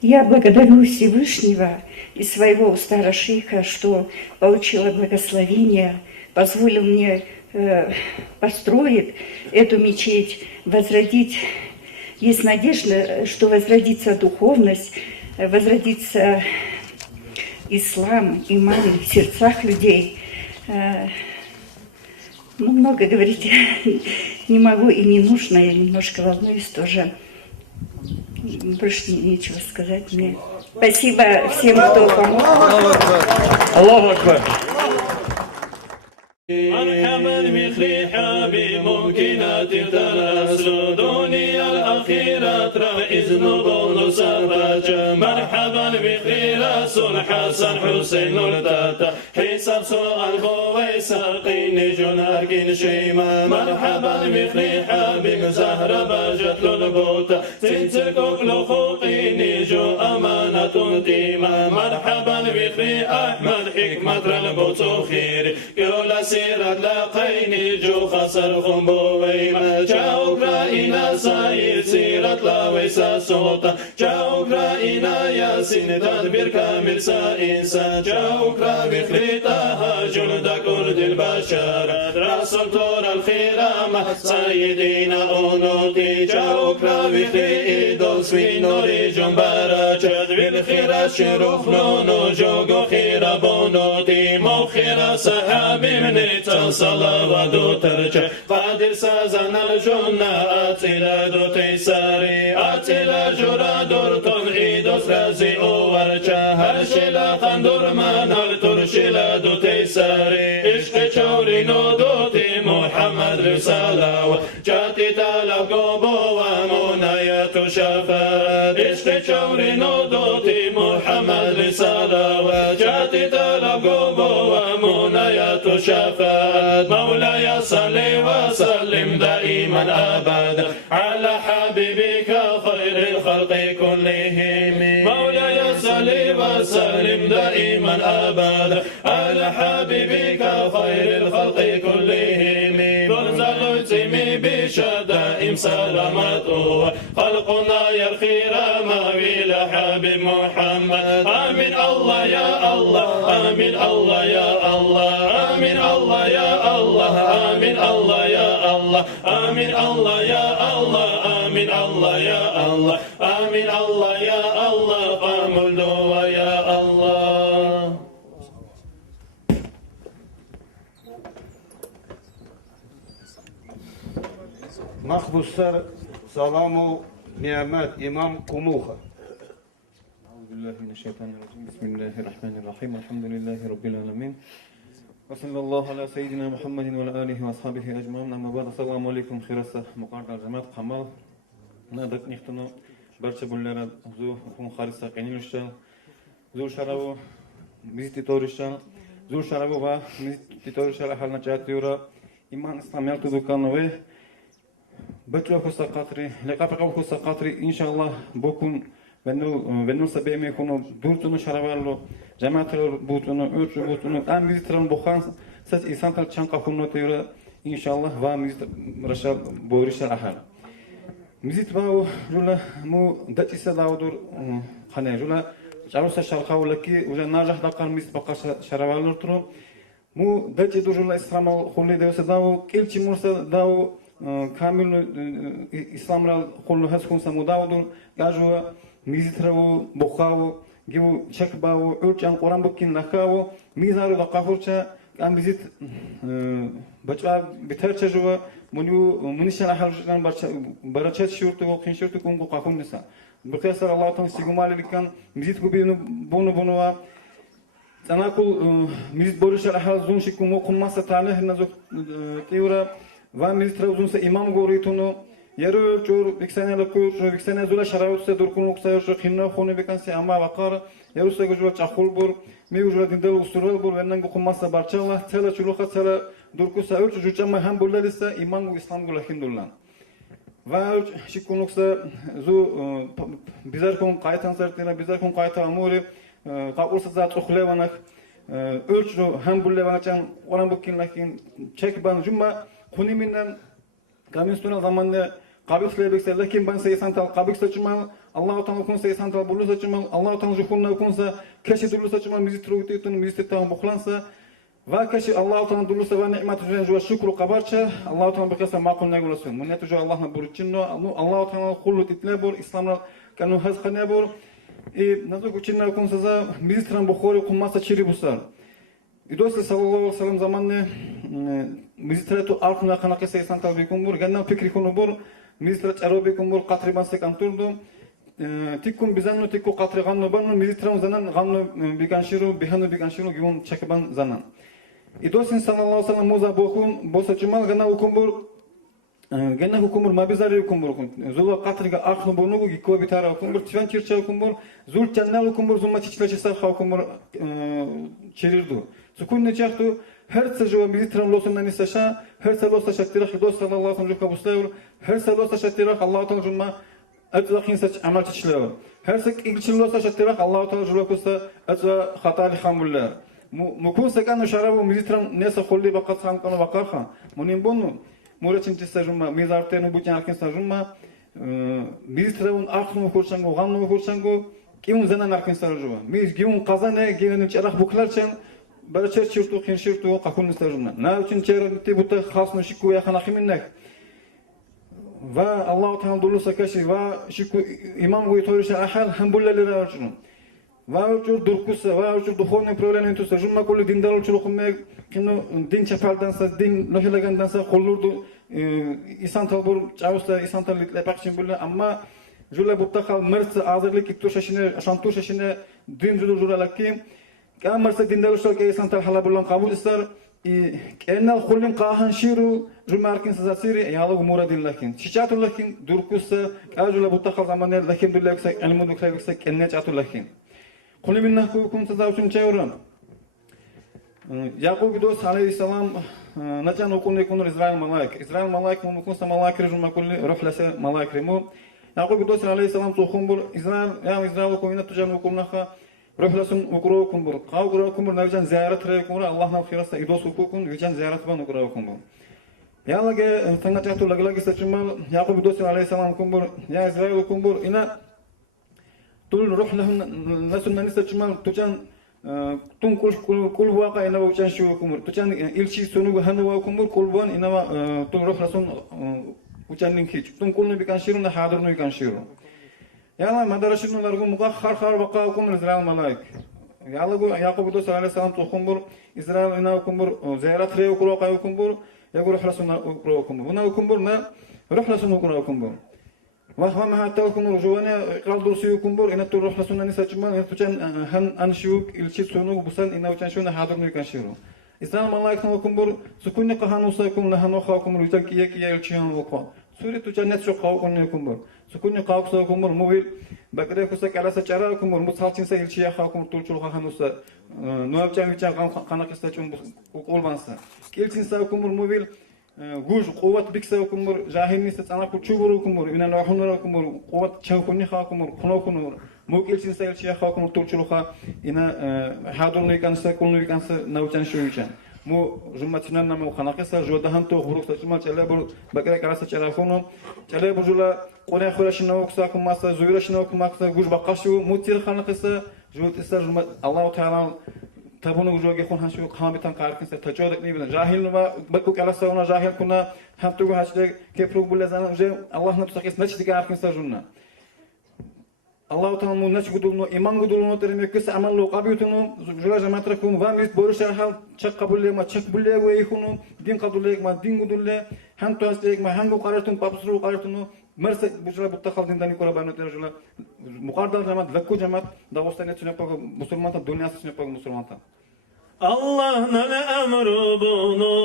Я благодарю Всевышнего и своего старошейха, что получила благословение, позволил мне построить эту мечеть, возродить. Есть надежда, что возродится духовность, возродится ислам, иман в сердцах людей. Ну, много говорить не могу и не нужно, я немножко волнуюсь тоже. Больше нечего сказать мне. Спасибо всем, кто помог. Аллаху Акбар. مرحبا بخي حبيب ممكنات تناسل دنيا الأخيرة ترى إذن بول سفاجة مرحبا بخي رسول حسن حسين التاتا حساب سؤال بوي ساقين جناكين شيما مرحبا بخي حبيب زهرة باجت للبوتا سنتكوك لخوقين جو أمانة تيما مرحبا بخي أحمد حكمة البوتو خير كولا سيرت لقيني جو خسر خنبوي ما جاو كرائنا ساير سيرت لاويسا صوتا جاو كرائنا ياسين تدبير كامل سائنسا جاو كرا بخليتها جلد كرد البشر رسول طور الخيرامة سيدنا أونوتي جاو كرا بخلي دوس في نوري جنبارا جد بالخيرا شروخ لونو جوغو خيرا بونوتي مو خيرا سحابي من صلوات ترجع قادر سازن الجنة أتلا دو تيساري أتلا جرا دورتون إيدوس رازي أورجا هرشلا خندور من الترشلا دو تيساري إشق چوري نودوتي محمد رسالة جاتي تالف قبو ومنايا شفاعت إشق چوري نودوتي محمد رسالة جاتي تالف قبو ومنايا شفاعت مولاي صل وسلم دائما أبدا على حبيبك خير الخلق كلهم مولاي صل وسلم دائما أبدا على حبيبك خير الخلق كلهم برزقتني بشدائم سلامته خلقنا يرخي ما إلى حبيب محمد آمين الله يا الله آمين الله يا الله آمين الله يا الله آمين الله يا الله آمين الله يا الله آمين الله يا الله آمين الله يا الله قامل دوا يا الله مخبوصر سلام نعمت إمام كموخة أعوذ بالله من الشيطان الرجيم بسم الله الرحمن الرحيم الحمد لله رب العالمين وصلى الله على سيدنا محمد وعلى آله وأصحابه أجمعين أما بعد السلام عليكم خيرسة مقاطع جماعة قمال نادك نختنا برشا بولارا زو خون خارسة قنيلشان زو شرابو مزيتي تورشان زو شرابو با مزيتي تورشان حالنا جاتيورا إيمان إسلاميال تدوكانوه بچو خصا قطري لقاب خصا قطري إن شاء الله بكون بنو سبيمي كونو دورتونو شرابالو جماعة بوتونو أرجو بوتونو أم ميزتران بخان سات إنسان تل چان قفونو تيرا إن شاء الله وا ميزت رشا بوريش الأحد ميزت باو جولا مو دتي سداو دور خانه جولا جاروسا شالخاو لكي وجا ناجح دقار ميزت بقى شرابالو ترو مو دتي دو جولا إسلام خولي ديو سداو كيلچي مرسا داو كامل إسلام را خلو هس خون سموداو دور جاجوا ميزترو بخاو جيو شكباو أرجع قرآن بكين نخاو ميزارو دقافورشا أم ميزت بچا بترچا جوا منيو منيشان حالشان برچات شورتو وقين شورتو كونغو قافون نسا بخيسر الله تعالى سيغمال لكان ميزت كوبينو بونوا تناكل ميزت بورش الحال زون شكو موقم ماسا تعالى هنزو كيورا وميزترو زون سا إمام غوريتونو يرو چور بكسانه لكوش بكسانه زولا شراوت سه دوركون وقسايش خينا خونه بكنسي اما وقار يرو سه جوا چخول بور مي جوا دندل استرال بور وننگو خماسا برچالا تلا چلوخا تلا دوركو ساوچ جوچما هم بولالسا ایمان و اسلام گلا خندولان و شيكونوكسا زو بيزار كون قايتان سرتنا بيزار كون قايتا امور قاقولسا زات خليوانك ölçü hem bullevanacan olan bukin lakin çek ban cuma kuni minnen Kamistuna zamanında kabik söyleyecekler lakin ben sayısan tal kabik seçmen Allahu Teala kunsa insan tal bulursa çumal Allahu Teala juhunna kunsa keşi durursa çumal mizitruğutun mizittan bukhlansa va keşi Allahu Teala durursa va ni'matu juan juwa shukru qabarcha Allahu Teala baqasa maqul nagulasun munnetu ju Allahna burchinno Allahu Teala khullut itlabur islamna kanu hazkhanabur nazuk uchinna kunsa za mizitran bukhori qummasa chiri busar İdosu sallallahu aleyhi ve sellem zamanı mizitretu alkuna kanakese insan tal bekumbur ganna fikri kunubur mizitret arobikum bur qatriban sekanturdu tikkum bizannu tikku qatri gannu bannu mizitram zanan gannu bikanşiru bihanu bikanşiru giun çakaban zanan İdosin sallallahu aleyhi ve sellem moza bokun bosa çumal ganna ukumbur ganna hukumur mabizari ukumbur zula qatriga akhnu bonugu gikko bitara ukumbur tvan çirça ukumbur zul channal ukumbur zumma çiçleşesa ukumbur çerirdu sukunne çaxtu her sejova mizitram losundan isasha her selosa şattirah İdos sallallahu aleyhi ve sellem jukabuslayur her selosa şattirah Allahu Teala jumma atwaqin saç amal çiçleyor her sek ilçilosa şattirah Allahu Teala julakusta atwa khatali hamullah mukun sakanu sharabu mizitram nesa khulli baqat khankanu baqarha munin bonu murachin tisajumma mizartenu buchan arkin sajumma mizitravun akhnu khursango gannu khursango kimun zanan arkin sajumma miz gimun qazane gimun charah buklarchan Barcha çirtu xinşirtu qakun istajumna. Na üçün çerti buta xasnu shiku ya khana khiminnak. Va Allahu Teala dulusa kashi va shiku imam goy torisha ahal hambulla lira urchun. Va urchur durkusa va urchur duhovniy problemin tusa jumma kulli dindar urchur xumme kino din chapaldansa din nohilagandansa qollurdu isan talbur chausta isan talit lepaqshin bulla amma julla butta khal mirsa azirlik ittushashine shantushashine din julu juralaki Kamarsa dindaruşlar ki insan tarhala bulan kabul ister. Enel kullin qahan shiru jumarkin sazasiri yalı umura dillakin. Şiçatullakin durkusa ajula butakal zamanı lakin dillaksa ilmu duklayaksa enne çatullakin. Kulli minna hukum sazavçun çevran. Yaqub dos aleyhisselam nacan okun ekunur İsrail malaik. İsrail malaik mumkun sa malaik rejuma kulli ruhlasa malaik remu. Yaqub dos aleyhisselam tuhumbur İsrail ya İsrail koyuna tujan okunnaha Ruhlasun ukrukum bur. Qawqurakum bur navjan ziyarat raykum bur. Allah nafirasa idos hukukun vijan ziyarat ban ukrukum bur. Yalage tanachatu laglagi sachumal Yaqub idos aleyhisselam kumbur ya Israil kumbur ina tul ruhlahun nasun nanisa chumal tujan tun kul waqa ina wuchan shu kumbur tujan ilchi sunu hanu kumbur kulban ina tul ruhlasun wuchan linki tun kulnu bikanshiruna hadirnu bikanshirun Yala madarashinu largu muqakhar khar baqa ukum Israil malaik. Yala go Yaqub dos aleyhisselam tuhumbur Israil ina ukumbur ziyarat re ukro qay ukumbur yagu ruhlasun ukro ukumbur. Buna ukumbur na ruhlasun ukro ukumbur. Wa hama hatta ukumbur juwana qaldursi ukumbur ina tu ruhlasun nisa chuma tuchan han anshuk ilchi sunu busan ina uchan shuna hadirnu kanshiru. Israil malaik ukumbur sukunni qahanusa ukum lahanu khakum rutak kiya ilchiyan uqa. Suri tuchan net shu qawqun ukumbur. Sukunni qawqsa kumur mobil bakre kusa kalasa chara kumur musalchin sa ilchiya khakum tulchul khanusa nuabchan vichan qanaqista chun qolbansa kelchin sa kumur mobil guj quwat biksa kumur jahilnisa tsana ku chuburu kumur ina lahunura kumur quwat chawkunni khakumur khunokun mukilchin sa ilchiya khakum tulchul kha ina hadurni kansa kulni kansa nauchan shuychan mu jumatinan namu qanaqisa jodahan to guruk sachimal chala bur bakre kalasa chara khuno chala bujula qone khurashino kusa kumasa zuyrashino kumasa guj baqashu mutir qanaqisa jotisa jumat Allahu Teala tabunu joge khun hashu qamitan qarqisa tajodak ni bilan jahil va bakku kalasa ona jahil kuna hamtugu hasde kepru bulazan je Allah na tusaqis nachdi qarqisa junna Allahu Teala mu naç gudulno iman gudulno terime kısa amallo qabiyutunu jula jamatrakum va mis boruşar hal çak kabulle ma çak bulle ve ihunu din qadulle ma din gudulle han toastek ma hangu qaratun papsru qaratunu merse bujla butaqal dindani kora banu terjula muqaddal jamat lakku jamat dagostane tsunapa musulmanta dunyası tsunapa musulmanta Allah'ın emri bunu,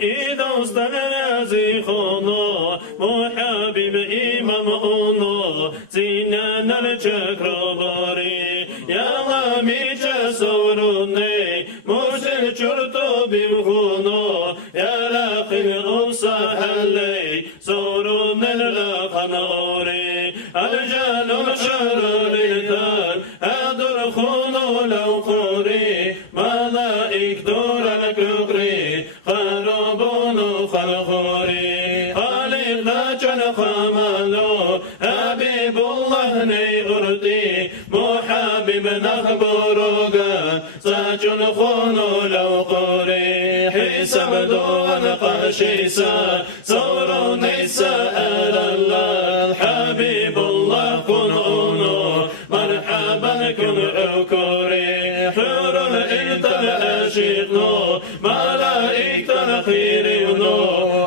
idostan razi khonu, muhabib imam onu, zinanar çakrabari, yalami cesuruni, muşir çurtu bimkhunu, yalaqil usahalli, sorunel laqanari, aljalul şarritan, adur khunu lawquri, ملائك دور الكبري خربون خلقوري خالق لا جن خمالو حبيب الله حبيب نخبروغا ساچون خونو لو قوري حساب دوان قاشيسا صورو نيسا الله حبيب الله كن أونو مرحبا كن عكوري حور الإلتر أشيقنو ملائكة الخيرينو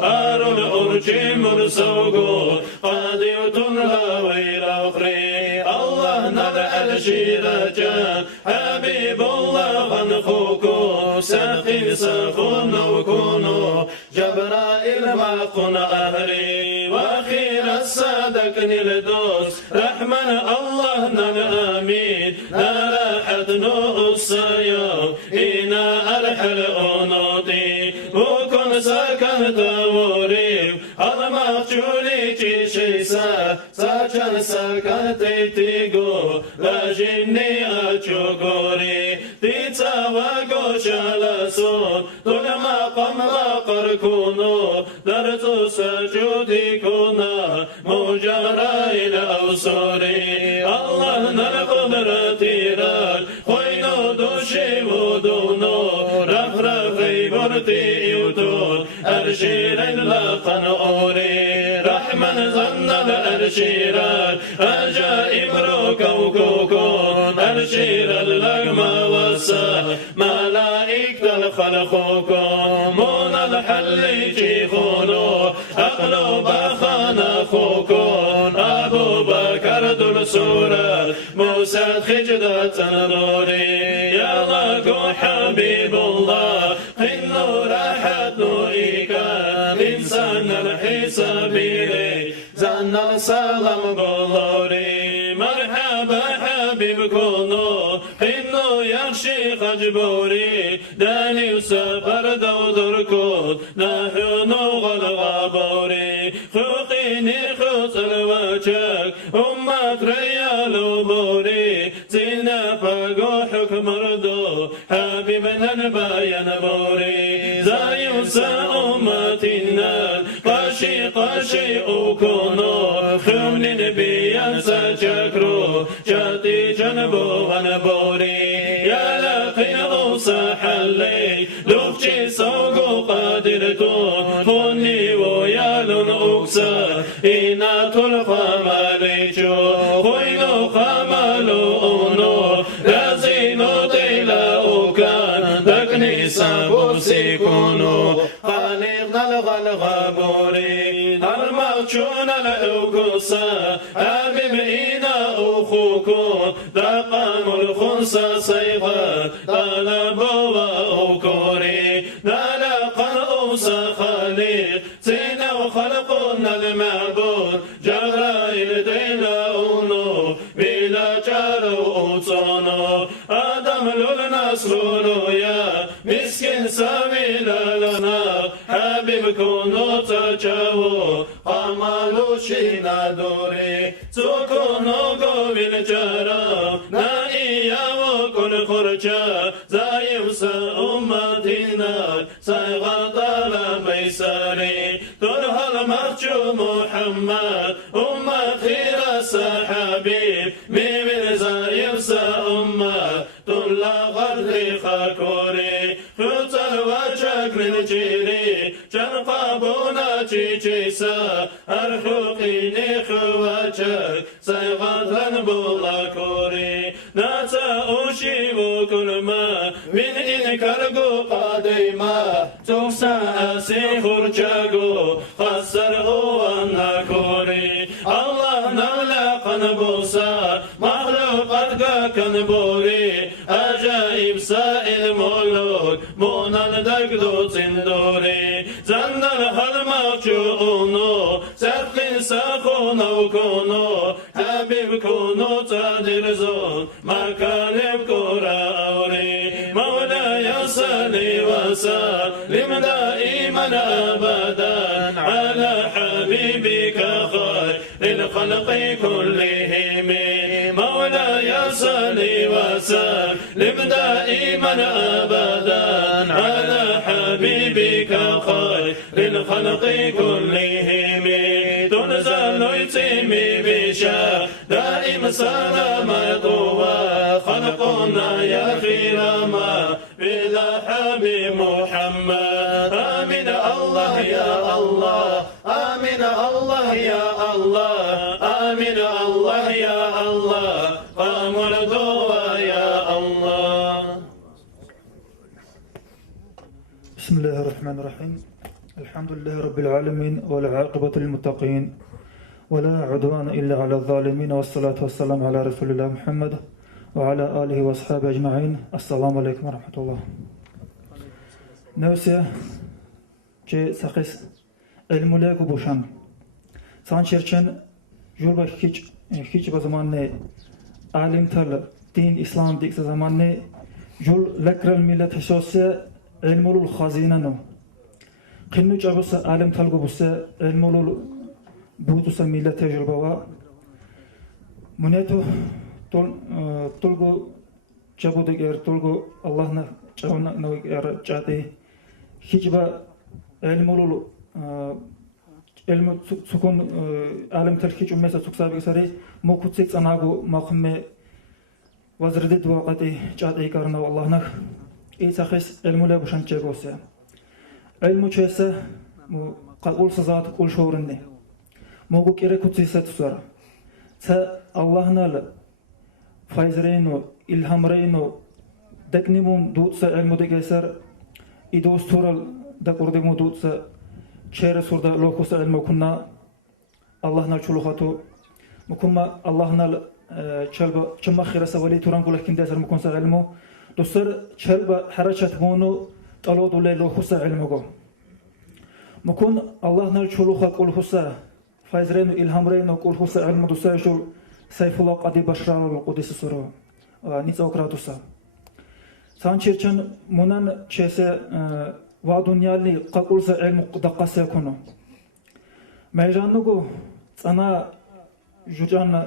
أرو الأرجي مرسوغو قاديوتن لا ويل أخري الله نرى الشيرجان حبيب الله غنخوكو ساقي ساخون وكونو جبرائيل ما كن أهري وأخير الصادق نلدوس رحمن الله نلآمين نراحت نؤسايا إنا أرحل أنوتي وكن ساكن توريب المخجولي تشيسا ساكن ساكن تيتيغو لاجيني أشكوري تيتا وغوشالاسون دون مقام مقركونو درتو سجودي كونا مجرى إلى أوصوري الله نرقدر تيران خوينو دوشي ودونو رفرفي برتي يوتون أرشيرين لقن أوري رحمن ظن الأرشيران أجائب روكوكوكون أرشير اللقمة والسا ملائكة الخلقوكون مون الحل جيخونو أقلو بخانا خوكون أبو بكر دل سورة موسى خجدة نوري يا لقو حبيب الله إنه راحت نوريكا إنسان الحسابيري زن السلام بولوري مرحبا حبيب كونو إنه يخشي خجبوري داني سفر دودر كود نحن غلغابوري خوقيني خوص الوجك أمت ريال بوري زينا فاقو حكم ردو حبيبنا نباين بوري زايوسا أمتنا قاشي قاشي أكونو خوني نبيا سجكرو جاتي جنبو غنبوري يا لقي أوسا حلي لوكشي سوقو قادرتون خوني ويالون أكسا إنا تلقى ماليشو خوينو خاملو أونو لازينو تيلا أوكان دكني سابو سيكونو خالقنا الغلغابوري المغشون الأوكسا حبيب إنا أخوكو دقام الخنسا صيغا طلبوا وأوكوري نلقى الأوسا خالق سينا وخلقنا المعبود جبرائيل دينا أونو بلا جارو أوصانو آدم للنصر يا مسكين ساميلا لنا حبيب كونو تجاو قمالو شينا دوري سكونو قويل جارا نائيا وكل خرجا زايوس أمتنا سيغط ميساري ترها المرجو محمد خير السحابيب ميمن زايوس طلا غدري خاكوري خطر وجهك للجيري جنقابونا جيجيسا أرحقيني خواجك سيغطن بولاكوري ناتا أوشي وكل ما من إنكارغو قاديما توسا أسي خرجاغو خسر أوانا كوري الله نغلق نبوسا مخلوقات كنبوري أجائب سائل مولوك مونا الدقدو تندوري زندر هالمخجوونو سفقين ساخونا وكونو حبيب كونو تادر زون مكالب كورا أوري مولاي صلي وسلم دائما أبدا على حبيبك خير الخلق كلهم مولاي صلي وسلم دائما أبدا على حبيبك خير الخلق كلهم تنزل يتمي بشا دائم سلامته خلقنا يا خير ما بلا حبيب محمد آمين الله يا الله آمين الله يا الله آمين الله يا الله قمر دعاء يا الله. بسم الله الرحمن الرحيم. الحمد لله رب العالمين والعاقبة للمتقين ولا عدوان إلا على الظالمين والصلاة والسلام على رسول الله محمد وعلى آله وأصحابه أجمعين. السلام عليكم ورحمة الله. نوسيا جي ساقس الملاك بوشان سانشيرچن جولبا هيچ بزمانه عالم تل دين إسلام ديك زمانه جول لكرل ملت حسوسيا علمول الخزينة نو قنو جابوس عالم تلقو بوس علمول بوتوس ملت جلبوا منيتو تلقو جابو دير تلقو الله نا جاونا نو جاتي هيجبا علمول علم سكون عالم تلخيج ومسا سكسابي سري موكوتسيك أناغو ماخمي وزردد وقتي جاتي كارنا والله نخ إيسا خيس علمو لا بشان جيغوسيا علمو چيسا قول سزات قول شورني موغو كيري كوتسيسا تسورا تا الله نال فايزرينو إلهام رينو دكنيمون دوتسا علمو ديگيسر إدوس تورال دقوردمو دوتسا شير سوردا لوكوس علمو كنا الله نال چلوخاتو مكما الله نال چلبا چما خيرسا ولي توران قولكين ديسر مكونسا علمو دوسر چلبا حرچت مونو طلو دولي لوكوس علمو مكون الله نال چلوخا قولخوسا فايزرينو إلهام رينو قولخوسا علمو دوسا جول سيف الله قدي بشرالو القدس سورو نيزا وكراتوسا سانچيرچن مونان چيسه وادونيالي قاقولسا علم دقاسا يكونو ميجانوغو صنا جوجانا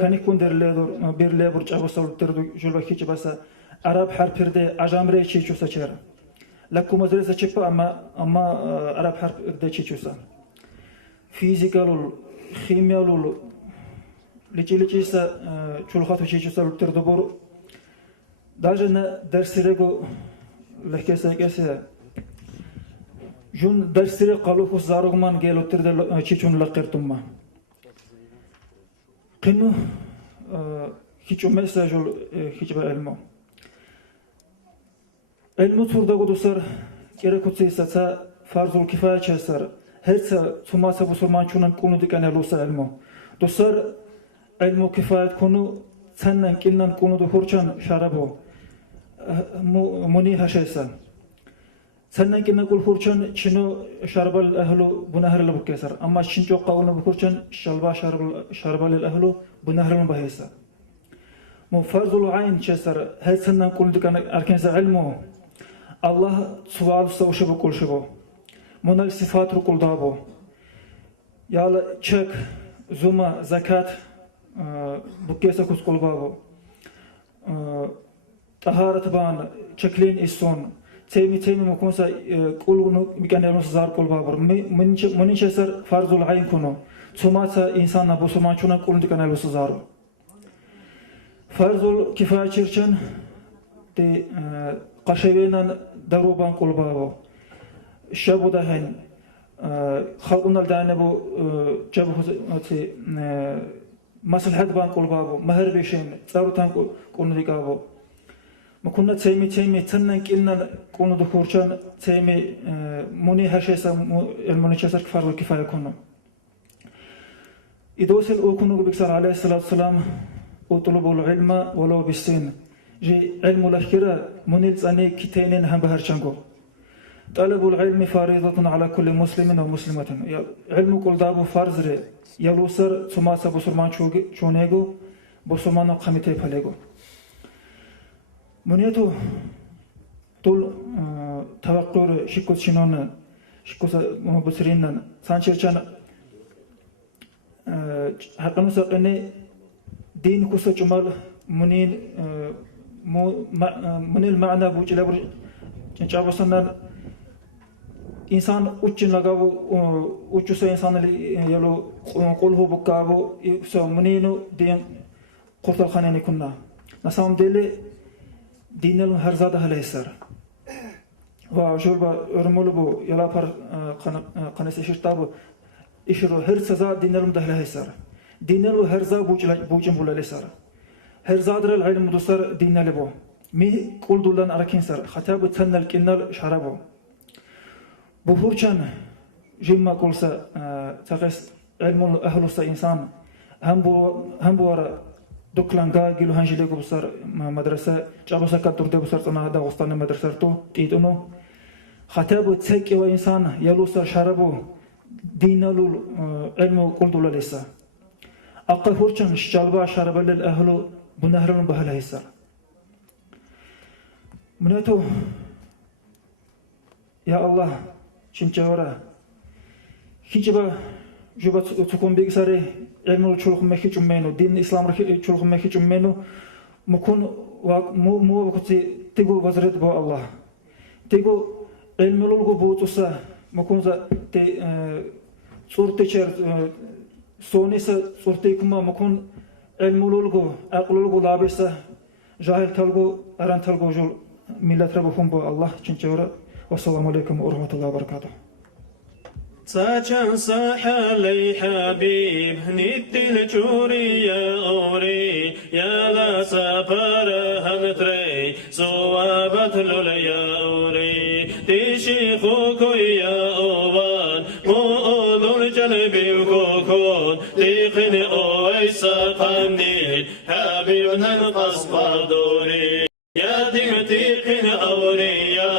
كانيكون در ليدور بير ليبر چابوسا تردو جولبا هيچ باسا عرب حرفرده اجامري چيچوسا چيرا لكو مدرسه چيپا اما عرب حرف ده چيچوسا فيزيكالول خيميالول ليچيسا چولخاتو چيچوسا تردو بور даже на درسرego لكيسا كيسا جون درسري قالوكو زارغمان گيلو ترد چيچون لقرتما قنو هيچو مساجو هيچ علمو علمو تردغو دوسر كيركو تسيسا فرض الكفايه چسر هرسا سماسا بسرمان چونن قونو ديكان لوسا علمو دوسر علمو كفايه كونو سنن كينن قونو دو خورچان شرابو مني هشيسا سنن كنا نقول خورچان چنو شربال اهلو بنهر لبكسر اما شنجو قولنا بخورچان شلبا شربال الاهلو بنهر لبهيسا مو فرض العين چسر هل سنن نقول دكان اركنز علمو الله سوال سوشو بقول شبو منال صفات رقول دابو يالا چك زوما زكات بكيسا كسقول بابو طهارة بان شكلين إسون تيمي مكونسا قولونو ميكانيرونس زار قول بابر منين شسر فرض العين كونو سوماتا إنسان نبو سومانچونا قولون ديكانيرونس زارو فرض الكفاية چرچن دي قشوينان دروبان قول بابو شابو دهن خلقنا الدانبو جابو مصلحة بان قول بابو مهر بيشين تاروتان قولون ديكابو مكنا تيمي تنن كلنا كونو دخورچان تيمي موني هشيسا الموني چسر فرض الكفاية كونو إدوسل أوكونو بكسر عليه الصلاة والسلام اطلبوا العلم ولو بالسين جي علم الأخيرة منيل زاني كتينين هم بهرچانگو طلب العلم فريضة على كل مسلم ومسلمة علم كل دابو فرض ري يلوسر سماسا بسرمان چونيگو بسرمانو قميتي پليگو منيتو طول توقر شكوت شنون شكوت مبصرين سانشيرچان حقنو سقني دين كوسو جمال منين من المعنى بوجلبر چابسنن insan uçun lagavu uçusa insan yalo qulhu bukabo so muninu diyan qurtal khanani kunna На самом деле, динел харзада халайсар. Ва журба өрмөлбу ялапар канесеширтабу ишро херцаза динелум дахлайсар. Динелу херза бучим булалисар. Херзадр العلم دوسر دينلبو. مي قول دولان أركينسر خطاب تنل كنل شربو. بفورشان جمع كلسا تقص علم أهل السا إنسان هم بوار دكلانغا جلو هنجلي كبصر مدرسة جابوسا كتورد بصر تنا هذا وسطان مدرسة تو تيتونو خطاب تسيك وإنسان يلوسا شربو دينلو علم قول دولان لسا. أقل فورشان شجالبا شربل الأهل بنهرن بهلايسر. مناتو يا الله شنجورا هيجبا جبا تكون بيكساري علم الشلوخ مخي جمينو دين الإسلام الشلوخ مخي جمينو مكون مو وقتي تيجو وزرت بو الله تيجو علم لولغو بوتوسا مكون ذا تي صورتي شر سونيسا صورتي كما مكون علم لولغو عقل لولغو لابسا جاهل تلغو أران تلغو جول ملت ربهم بو الله شنجورا والسلام عليكم ورحمة الله وبركاته. ساچن ساحلي حبيب نتل جوري يا أوري يا لا سفر هنتري صوابت لول يا أوري تشي خوكو يا أوان مؤذن جلبي وكوكون تيقن أويسا قمني حبيبنا القصب دوري يا تمتيقن أوريا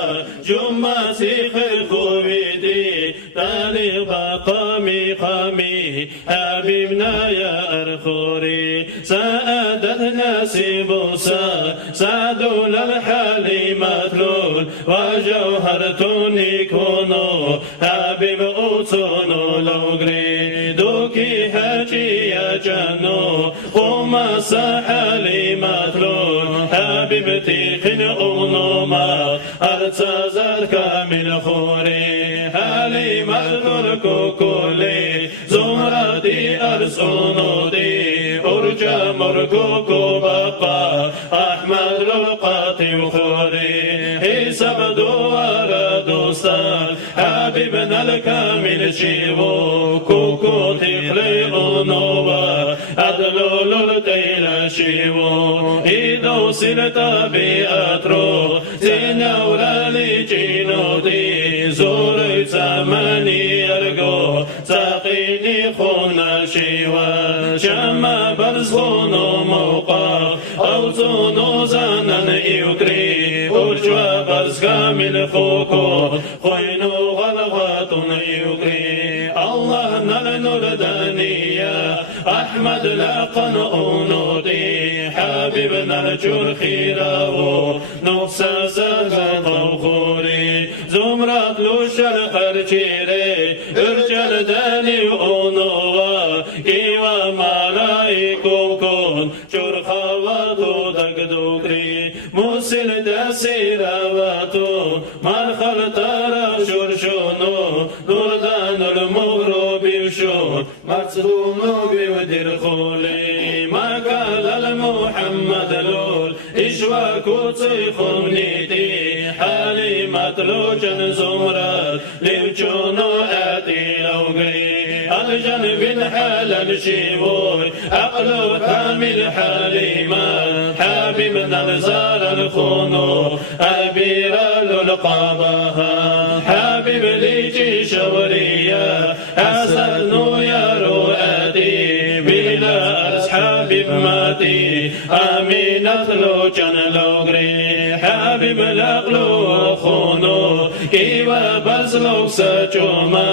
جمع سيخر خويدي تالي قامي حبيبنا يا أرخوري سأدتنا سيبوسا سعدو للحالي مطلول وجوهرتوني كونو حبيب أوتونو لوغري دوكي حاجي يا جانو قوما سحالي مطلول حبيبتي خن أغنوما أرتزر كامل خوري حالي مطلول كوكولي زمرتي أرسونودي أرجى مركوكو بقى أحمد للقاتي وخوري حسب دوار دوستان حبيبنا الكامل شيبو كوكو تخلي أغنوبا أدلول الديل شيبو إذا سرت بأترو زينا ولالي جينودي زوري زماني أرجو ساقيني خونا شيوا شما برزونو موقع أو زونو زانن يكري أرجوا برزقامل خوكو خوينو غلغاتون يكري الله نلنور دانيا أحمد لقن أونودي حبيبنا الجور خيراو نفسا زغن غوري زمرات لوشل خرجيري ارجل داني أونوا كيوا ملايكو كون جور خواتو دقدوكري موسل داسيراواتو مرخل طرف شرشونو نوردان المغربي وشون مصدومو بودر خولي ما قال المحمد لول إشواكو تيخونيتي حالي مطلوجن زمرات لوجونو آتي لوغري الجنب حالا شيبوي أقلو كامل حليما حبيبنا نزار الخونو أبيرا للقابها حبيب ليجي شوريا أسألنو يا رؤادي بلا أصحاب ماتي أمينة لو جن لوغري حبيب لقلو خونو كيوا بزلو سجوما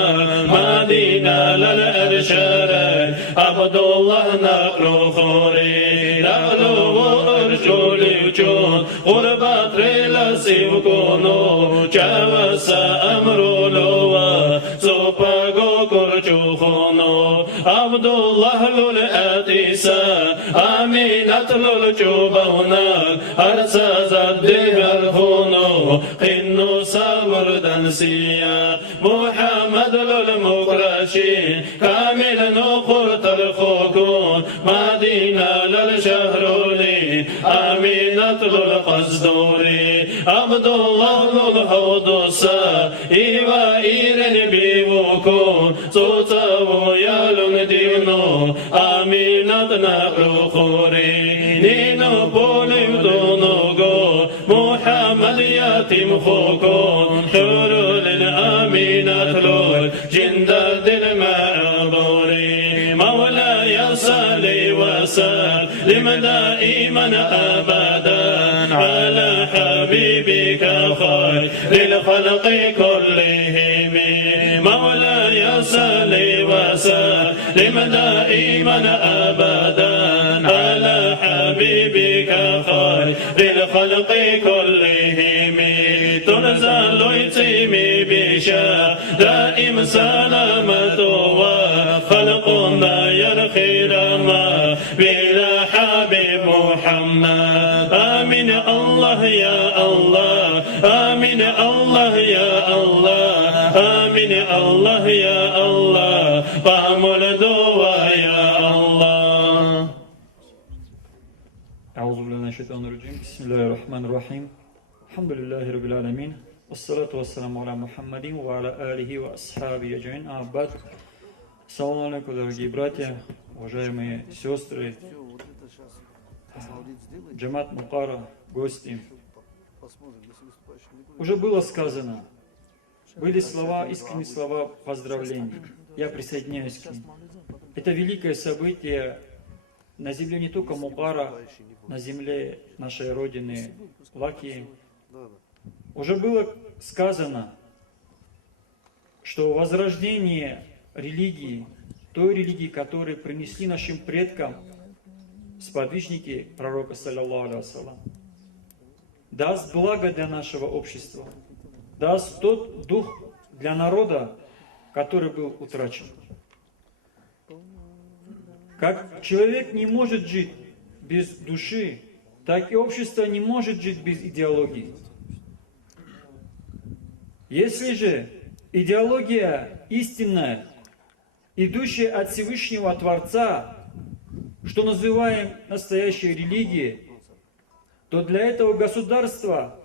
مدينة للأرشارة عبد الله نقلو خوري نقلو وأرجولي وجون غربات ريلا سيوكونو جاوس أمرو لوا زوباغو كرجو خونو عبد الله للأتيسا أمينة للجوبونا أرسازت دهر خونو قنو صبر دنسيا محمد للمقرشين كامل نقرت الخوكون مدينة للشهرولي Аминат Лулхаздури, Абдуллах Лулхаудуса, Ива Ирен Бивуку, Цуцаву Ялун Дивну, Аминат Нахрухури, Нину Полив Дунугу, Мухаммад Ятим Хукун, Хурулин Аминат Лул, Джиндад المعبوري, مولاي صل وسلم دائما أبدا على حبيبك خير للخلق كلهم مولاي صل وسلم دائما أبدا على حبيبك خير للخلق كلهم تنزل يتيمي بشا دائم سلامة وخلق ما يرخي لما بلا حبيب محمد آمين الله يا الله آمين الله يا الله آمين الله يا الله قامل الدعاء يا الله أعوذ بالله من الشيطان الرجيم بسم الله الرحمن الرحيم الحمد لله رب العالمين والصلاة والسلام على محمد وعلى آله وأصحابه أجمعين أحباب. Ассаламу алейкум, дорогие братья, уважаемые сестры, Джамат Мукара, гости. Уже было сказано, были слова, искренние слова поздравлений. Я присоединяюсь к ним. Это великое событие на земле не только Мукара, на земле нашей Родины Лаки. Уже было сказано, что возрождение религии, той религии, которую принесли нашим предкам сподвижники пророка, саллаллаху алейхи вассалям, даст благо для нашего общества, даст тот дух для народа, который был утрачен. Как человек не может жить без души, так и общество не может жить без идеологии. Если же идеология истинная, идущая от Всевышнего Творца, что называем настоящей религией, то для этого государства,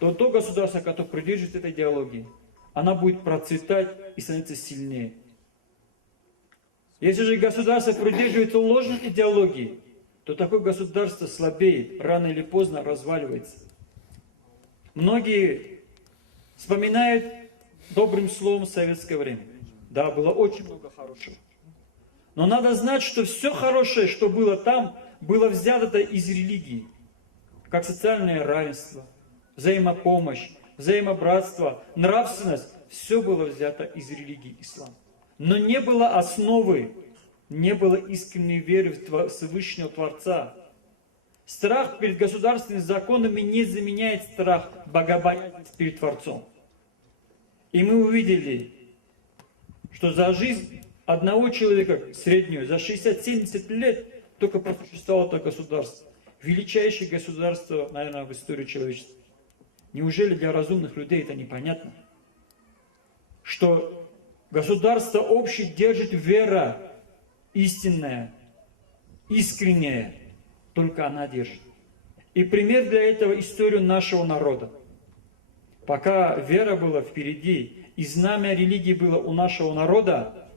то государство, которое придерживается этой идеологии, она будет процветать и становиться сильнее. Если же государство придерживается ложной идеологии, то такое государство слабеет, рано или поздно разваливается. Многие вспоминают добрым словом советское время. Да, было очень много хорошего. Но надо знать, что все хорошее, что было там, было взято из религии. Как социальное равенство, взаимопомощь, взаимобратство, нравственность. Все было взято из религии ислама. Но не было основы, не было искренней веры в Всевышнего Творца. Страх перед государственными законами не заменяет страх богобоязнь перед Творцом. И мы увидели, что за жизнь одного человека, среднюю, за 60-70 лет только просуществовало это государство. Величайшее государство, наверное, в истории человечества. Неужели для разумных людей это непонятно? Что государство общее держит вера истинная, искренняя. Только она держит. И пример для этого историю нашего народа. Пока вера была впереди, и знамя религии было у нашего народа,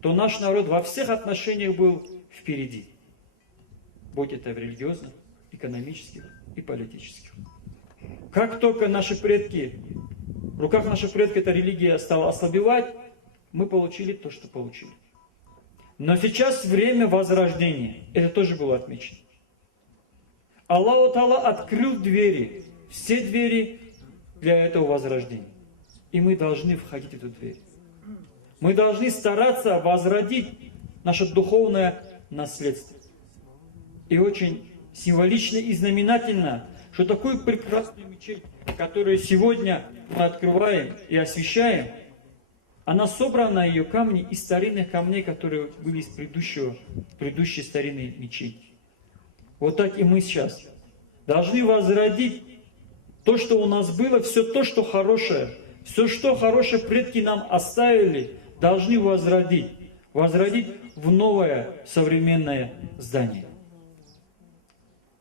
то наш народ во всех отношениях был впереди. Будь это в религиозных, экономических и политических. Как только наши предки, в руках наших предков эта религия стала ослабевать, мы получили то, что получили. Но сейчас время возрождения. Это тоже было отмечено. Аллах Та'ала открыл двери. Все двери для этого возрождения. И мы должны входить в эту дверь. Мы должны стараться возродить наше духовное наследство. И очень символично и знаменательно, что такую прекрасную мечеть, которую сегодня мы открываем и освещаем, она собрана на ее камни из старинных камней, которые были из предыдущей старинной мечети. Вот так и мы сейчас должны возродить то, что у нас было, все то, что хорошее, все, что хорошие предки нам оставили, должны возродить в новое современное здание.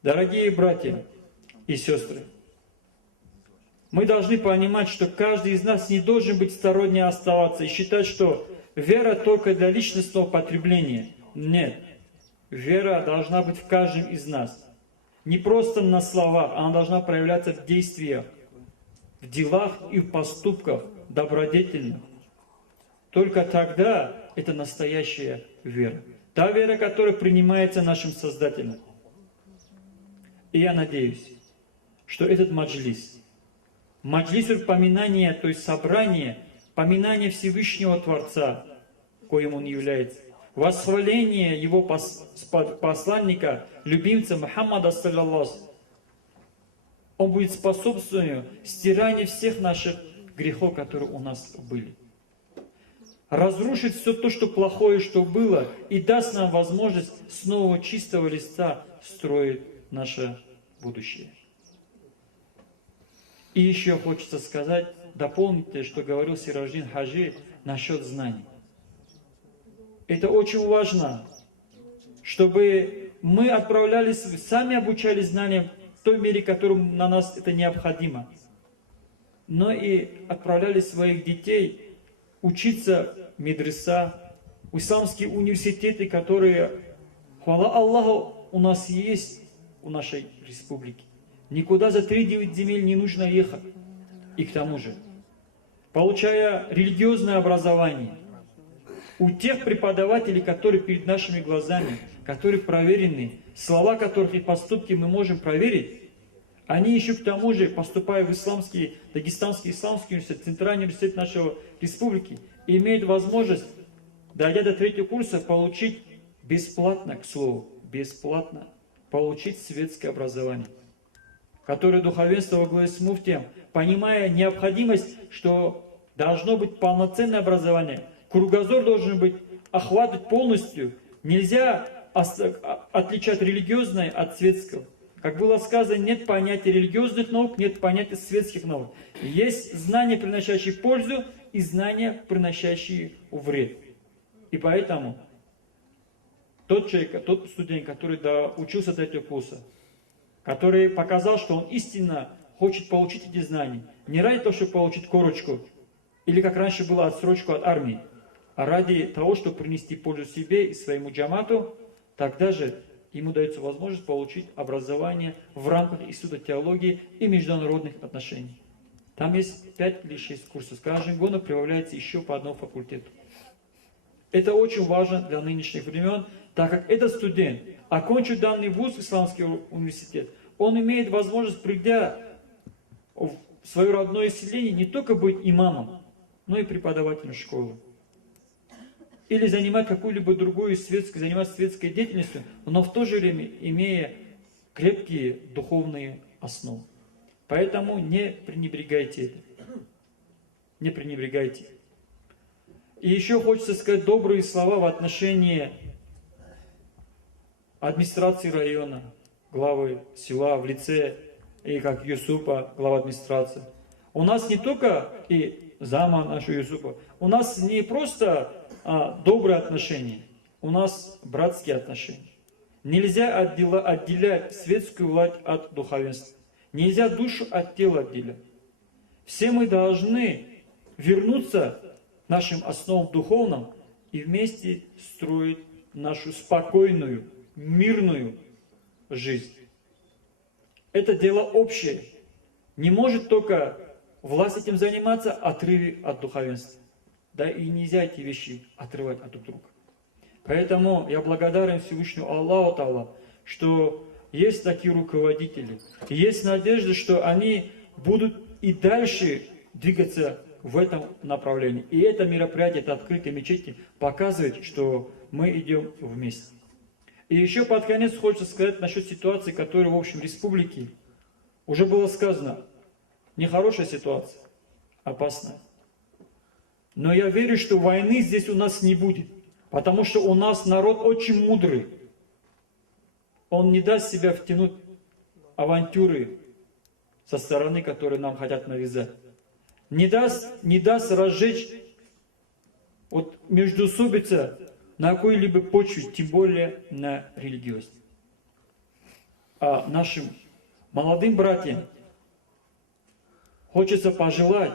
Дорогие братья и сестры, мы должны понимать, что каждый из нас не должен быть сторонне оставаться и считать, что вера только для личностного потребления. Нет. Вера должна быть в каждом из нас. Не просто на словах, она должна проявляться в действиях, в делах и в поступках добродетельных. Только тогда это настоящая вера. Та вера, которая принимается нашим Создателем. И я надеюсь, что этот маджлис поминания, то есть собрание, поминание Всевышнего Творца, коим Он является, восхваление Его посланника, любимца Мухаммада, саллаллаху, он будет способствовать стиранию всех наших грехов, которые у нас были. Разрушить все то, что плохое, что было, и даст нам возможность с нового чистого листа строить наше будущее. И еще хочется сказать, дополнить, что говорил Сираждин Хаджи насчет знаний. Это очень важно, чтобы мы отправлялись, сами обучались знаниям в той мере, в которой на нас это необходимо, но и отправляли своих детей учиться в медреса, в исламские университеты, которые, хвала Аллаху, у нас есть в нашей республике. Никуда за 3-9 земель не нужно ехать. И к тому же, получая религиозное образование, у тех преподавателей, которые перед нашими глазами, которые проверены, слова которых и поступки мы можем проверить, они еще к тому же, поступая в исламский, Дагестанский исламский университет, Центральный университет нашей республики, имеют возможность, дойдя до 3-го курса, получить бесплатно, к слову, бесплатно, получить светское образование, которое духовенство во главе с муфтием, понимая необходимость, что должно быть полноценное образование, кругозор должен быть охватывать полностью, нельзя отличать религиозное от светского. Как было сказано, нет понятия религиозных наук, нет понятия светских наук. Есть знания, приносящие пользу, и знания, приносящие вред. И поэтому тот человек, тот студент, который учился до этого курса, который показал, что он истинно хочет получить эти знания, не ради того, чтобы получить корочку, или как раньше было отсрочку от армии, а ради того, чтобы принести пользу себе и своему джамату, тогда же ему дается возможность получить образование в рамках института теологии и международных отношений. Там есть 5 или 6 курсов. С каждым годом прибавляется еще по одному факультету. Это очень важно для нынешних времен, так как этот студент, окончив данный вуз, исламский университет, он имеет возможность, придя в свое родное селение, не только быть имамом, но и преподавателем школы. Или занимать какую-либо другую заниматься светской деятельностью, но в то же время имея крепкие духовные основы. Поэтому не пренебрегайте это. Не пренебрегайте. И еще хочется сказать добрые слова в отношении администрации района, главы села в лице, и как Юсупа, глава администрации. У нас не только и зама нашего Юсупа, у нас не просто добрые отношения, у нас братские отношения. Нельзя отделять светскую власть от духовенства. Нельзя душу от тела отделять. Все мы должны вернуться к нашим основам духовным и вместе строить нашу спокойную, мирную жизнь. Это дело общее. Не может только власть этим заниматься в отрыве от духовенства. Да и нельзя эти вещи отрывать от друг друга. Поэтому я благодарен Всевышнему Аллаху Та'ала, что есть такие руководители. И есть надежда, что они будут и дальше двигаться в этом направлении. И это мероприятие, это открытие мечети показывает, что мы идем вместе. И еще под конец хочется сказать насчет ситуации, которая в общем республике уже было сказано. Нехорошая ситуация, опасная. Но я верю, что войны здесь у нас не будет. Потому что у нас народ очень мудрый. Он не даст себя втянуть в авантюры со стороны, которые нам хотят навязать. Не даст разжечь междоусобица на какой-либо почве, тем более на религиозной. нашим молодым братьям хочется пожелать,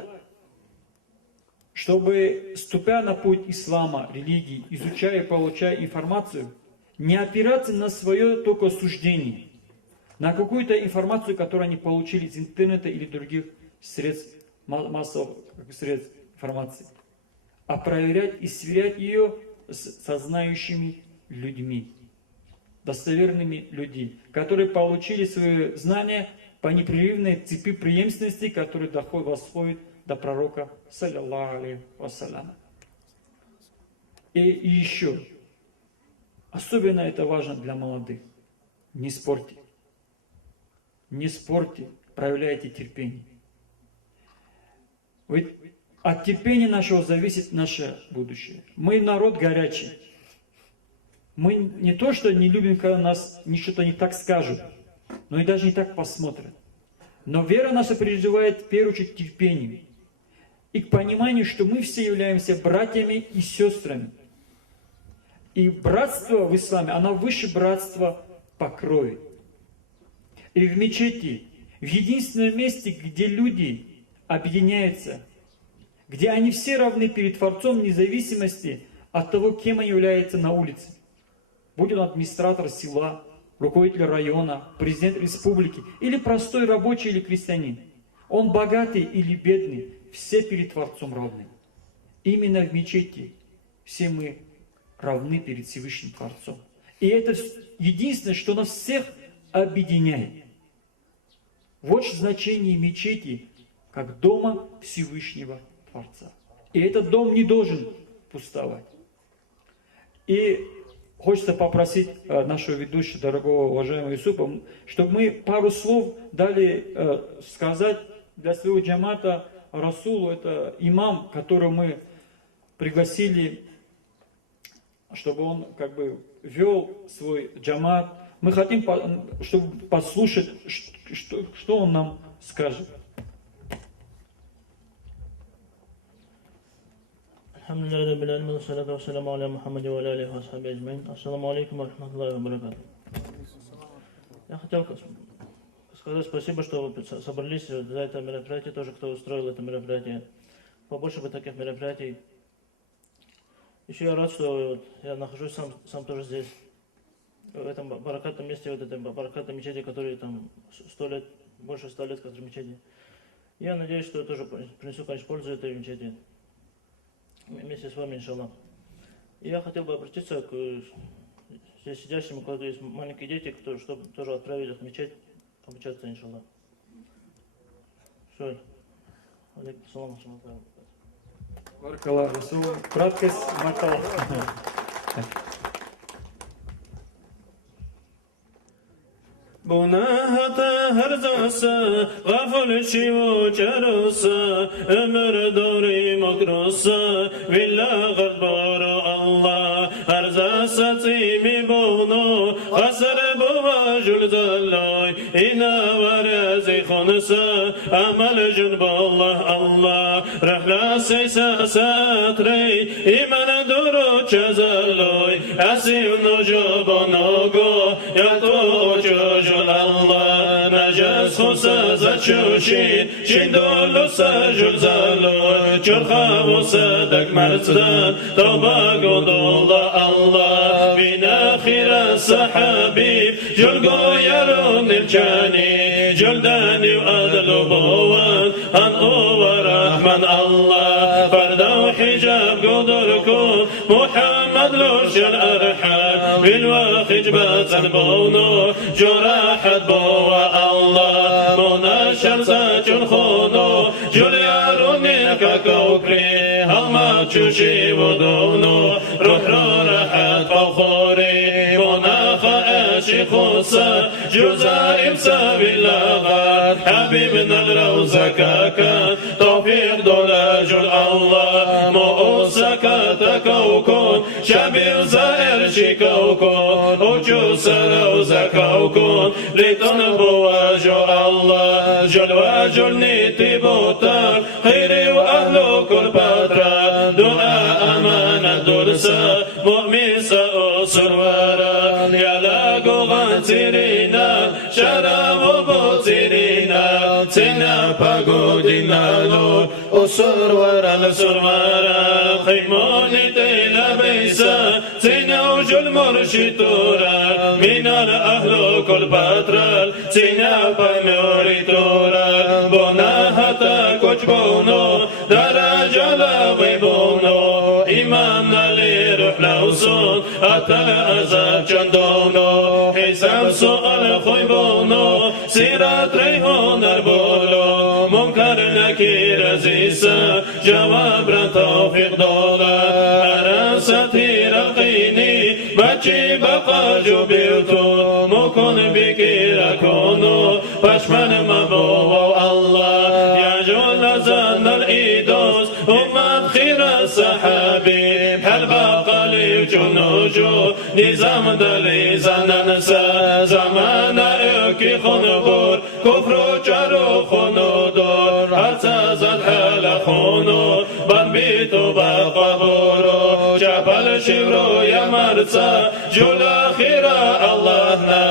чтобы, ступя на путь ислама, религии, изучая и получая информацию, не опираться на свое только суждение, на какую-то информацию, которую они получили из интернета или других средств, массовых средств информации, а проверять и сверять ее со знающими людьми, достоверными людьми, которые получили свои знания по непрерывной цепи преемственности, которые восходят до пророка, саллиллаху алейхи вассалям. И еще, особенно это важно для молодых, не спорьте. Не спорьте, проявляйте терпение. Ведь от терпения нашего зависит наше будущее. Мы народ горячий. Мы не то, что не любим, когда нас что-то не так скажут, но и даже не так посмотрят. Но вера наша переживает в первую очередь терпением. И к пониманию, что мы все являемся братьями и сестрами. И братство в исламе, оно выше братства по крови. И в мечети, в единственном месте, где люди объединяются, где они все равны перед Творцом вне зависимости от того, кем они являются на улице. Будь он администратор села, руководитель района, президент республики, или простой рабочий или крестьянин. Он богатый или бедный, все перед Творцом равны. Именно в мечети все мы равны перед Всевышним Творцом. И это единственное, что нас всех объединяет. Вот значение мечети, как дома Всевышнего Творца. И этот дом не должен пустовать. И хочется попросить нашего ведущего, дорогого, уважаемого Юсупа, чтобы мы пару слов дали сказать для своего джамата Расулу. Это имам, которого мы пригласили, чтобы он как бы вел свой джамат. Мы хотим, чтобы послушать, что он нам скажет. Алхамдулиллахи раббил аламин, вассалату вассаламу аля Мухаммади ва аля алихи ва асхаби аджмаин. Ассаламу алейкум ва рахматуллахи ва баракатух. Я хотел сказать спасибо, что вы собрались за это мероприятие, тоже кто устроил это мероприятие. Побольше бы таких мероприятий. Еще я рад, что я нахожусь сам тоже здесь, в этом баракатном месте, в этой баракатной мечети, которая там 100 лет, больше 100 лет, как мечети. Я надеюсь, что я тоже принесу, конечно, пользу этой мечети. Вместе с вами, иншаллах. И я хотел бы обратиться к здесь сидящим, у кого есть маленькие дети, чтобы тоже отправить их в мечеть, обучаться, иншаллах. Все. Алейкум салам. Баракаллаху Расул. Краткость, Макал. Bunahata her zasa, gaful şivu çarusa, ömür doğru makrusa, villa garbaru Allah, her zasa timi bunu, hasar buva julzalloy, ina varazi khunsa, amal junballah Allah, rahlasi sasatrey, iman duru çazalloy, asim nujubonogo, yato çuju Allah, najas khusa zachushin, shindolo sajulzalo, churkha musadak marzdan, tawba godullah Allah, bin akhira sahabib, julgo yarun nilchani, juldani adlu bowan, an uwa rahman Allah, fardaw hijab godurkun, Muhammad lushal arham, bilwakhij batan bono, جراحت بوا الله مناشر ساچون خونو جلیارونی که کوکری هلما چوشی ودونو روح رو راحت فوخوری مناخ اشی خوصا جزائم سبی لغات حبیبنا الروزة كاكا توفيق دولا جل الله مؤسكا تكوكون شبير زائر شكوكون وجوس روزة كوكون لتنبو وجه الله جل وجل نيتي بوتان خيري وأهلو كل بطران دعاء أمانة درسا مؤمن سأسر ورا يلاقو غانترينا شراب بوتيرينا تنا باغودينا لو أسر ورا الأسر ورا خيموني تيلا بيسا تنا وجل مرشدورا من الأهل كل بطرال تنا بنوري تورا بونا حتى كجبونو درجة لا ويبونو إيمان لروح لوصول حتى الأزاب جندونو حساب سؤال خيبونو سيرات ريحون البولو منكر نكير زيسا جواب توفيق دولا أراساتي رقيني بچي بقى جبرتو مكن بكي ركونو بشمن مبو الله يا جول زن الإيدوس أمت خير السحابي حل بقالي جنوجو نظام دلي زننسا زمان اكي خنبور كفر جارو خنودور حسازت حال خونو بن بيتو بقبورو جبل شبرو يا مرسا جولا خيرا اللهنا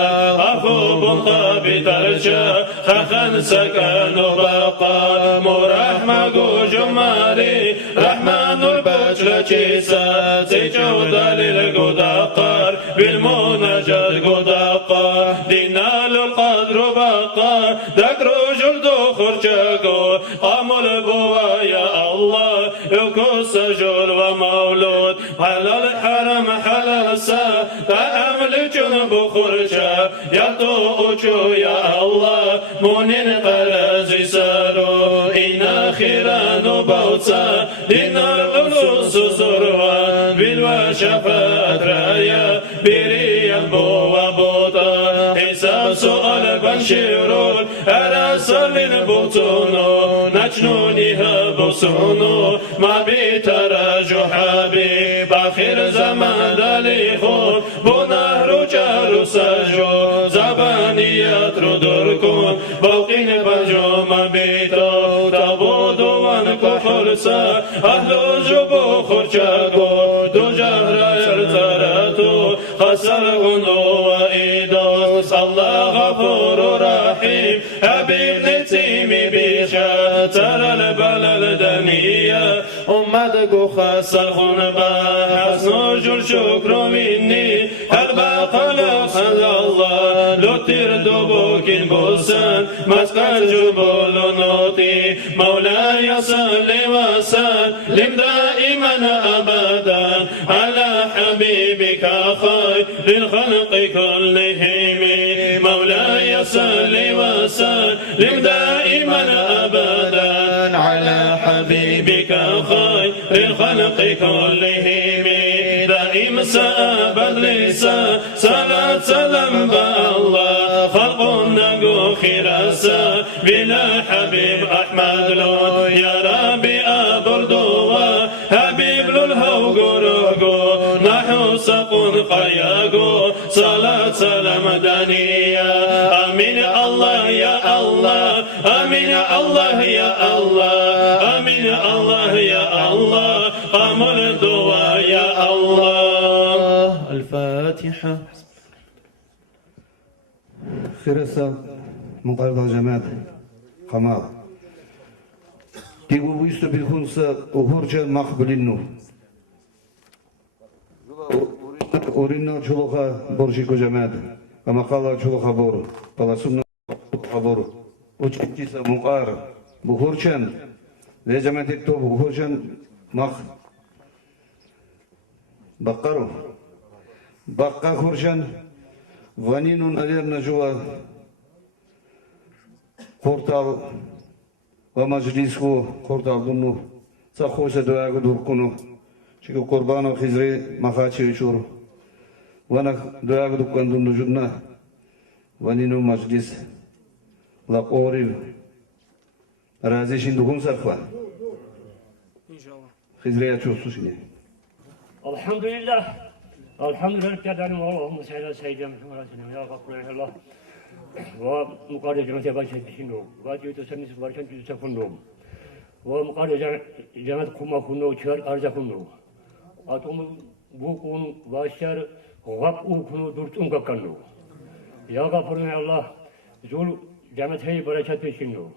أخو بنطابي ترجا خخن سكنو بقى مرحمة جمالي رحمن البجل جيسا سيجو دليل قدقار بالمناجات قدقار دينال القدر بقى دكرو جلدو خرجاقو قامل بوا يا الله يكو سجل ومولود حلال حرم حلال سا تأمل جنب خرجا يطو أجو يا الله منين قرزي سارو إنا خيران بوتا دينار غلوس زروان بالوشفات رايا بريا بوا بوتا حساب سؤال بنشيرون أرى سلين بوتونو نجنونيها بوسونو ما بيتراجو حبيب آخر زمان دليخون بنهر جارو سجو زبانيات رو دركون بوقين بنجو ما بيتو تابودو وانكو خلصا أهلو جبو خرجاكو دو جهر يرتراتو خسر غنو وإيدوس الله غفور رحيم حبيب نتيمي بيشا ترى البلد دنيا أمدكو خسر خنبا حسن جل شكر مني هل خلق الله لو تردو بوكين بوسان مسكر جبول نوتي مولاي صل وسلم دائما أبدا على حبيبك خير للخلق كلهم مولاي صل وسلم دائما أبدا على حبيبك خير للخلق كلهم دائم سأبد لسا صلاة سلام بالله خلق نقو خيرسا بلا حبيب أحمد لو يا ربي أبردوا حبيب للهو قرقو نحو سقون قياقو صلاة سلام دانية آمين الله يا الله آمين الله يا الله آمين الله يا الله قامل الدعاء يا الله الفاتحة خيرسا مقابل الجماعة قمار تيجو بيستو بيخونسا وخرجا مقبلينو أورينا شلوخا برشيكو جماعة أما قال شلوخا بورو قال سنة بورو وشكيسا مقار بخورشان لجماعة التوب بخورشان مق بقرو بقى خورشان ванину, наверное, жила квартал в Маджлиску, квартал думну, цахося дуагу дуркуну, чико Курбанов хизре Махачевичур, ванах дуагу дуркун думну жудна, ванину Маджлис, лапорив, разишин духун сарфа. Хизре я чувствую. Алхамдулиллах. الحمد لله تعالى اللهم صل على سيدنا محمد يا غفور الله ومقارنة جماعة باشا تشينو واتيو تسمي سبارشان تسفنو ومقارنة جماعة كوما كونو شهر أرجع كونو أتوم بوكون واشر غاب كونو دورتون كانو يا غفور الله زول جامعة هي بركات بيشينو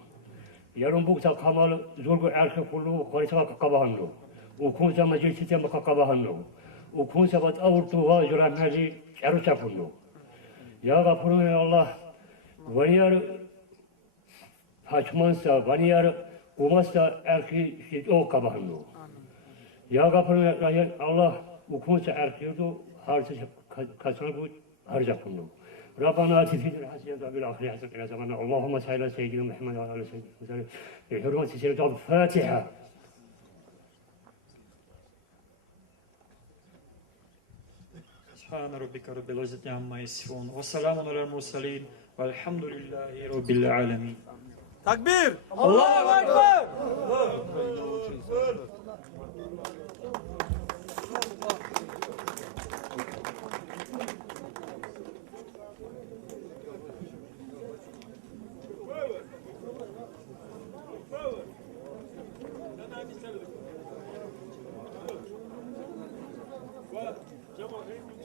يارون بوكتا كمال زول عرق كله قريسا كقبهانو وكون سامجي سيتم كقبهانو وكون سبت أورتوها جرام هذه عروسا كله يا غفور يا الله ونيار هاشمانسا ونيار قماسا عرقي شيء كقبهانو يا غفور يا الله وكون سعرقيدو هارس كسرقو هرجا كله ربنا آتنا في الحسنة وفي الآخرة حسنة وقنا عذاب النار اللهم صل على سيدنا محمد وعلى آله وصحبه وسلم بحرمة سورة الفاتحة سبحان ربك رب العزة عما يصفون وسلام على المرسلين والحمد لله رب العالمين تكبير الله أكبر Come on.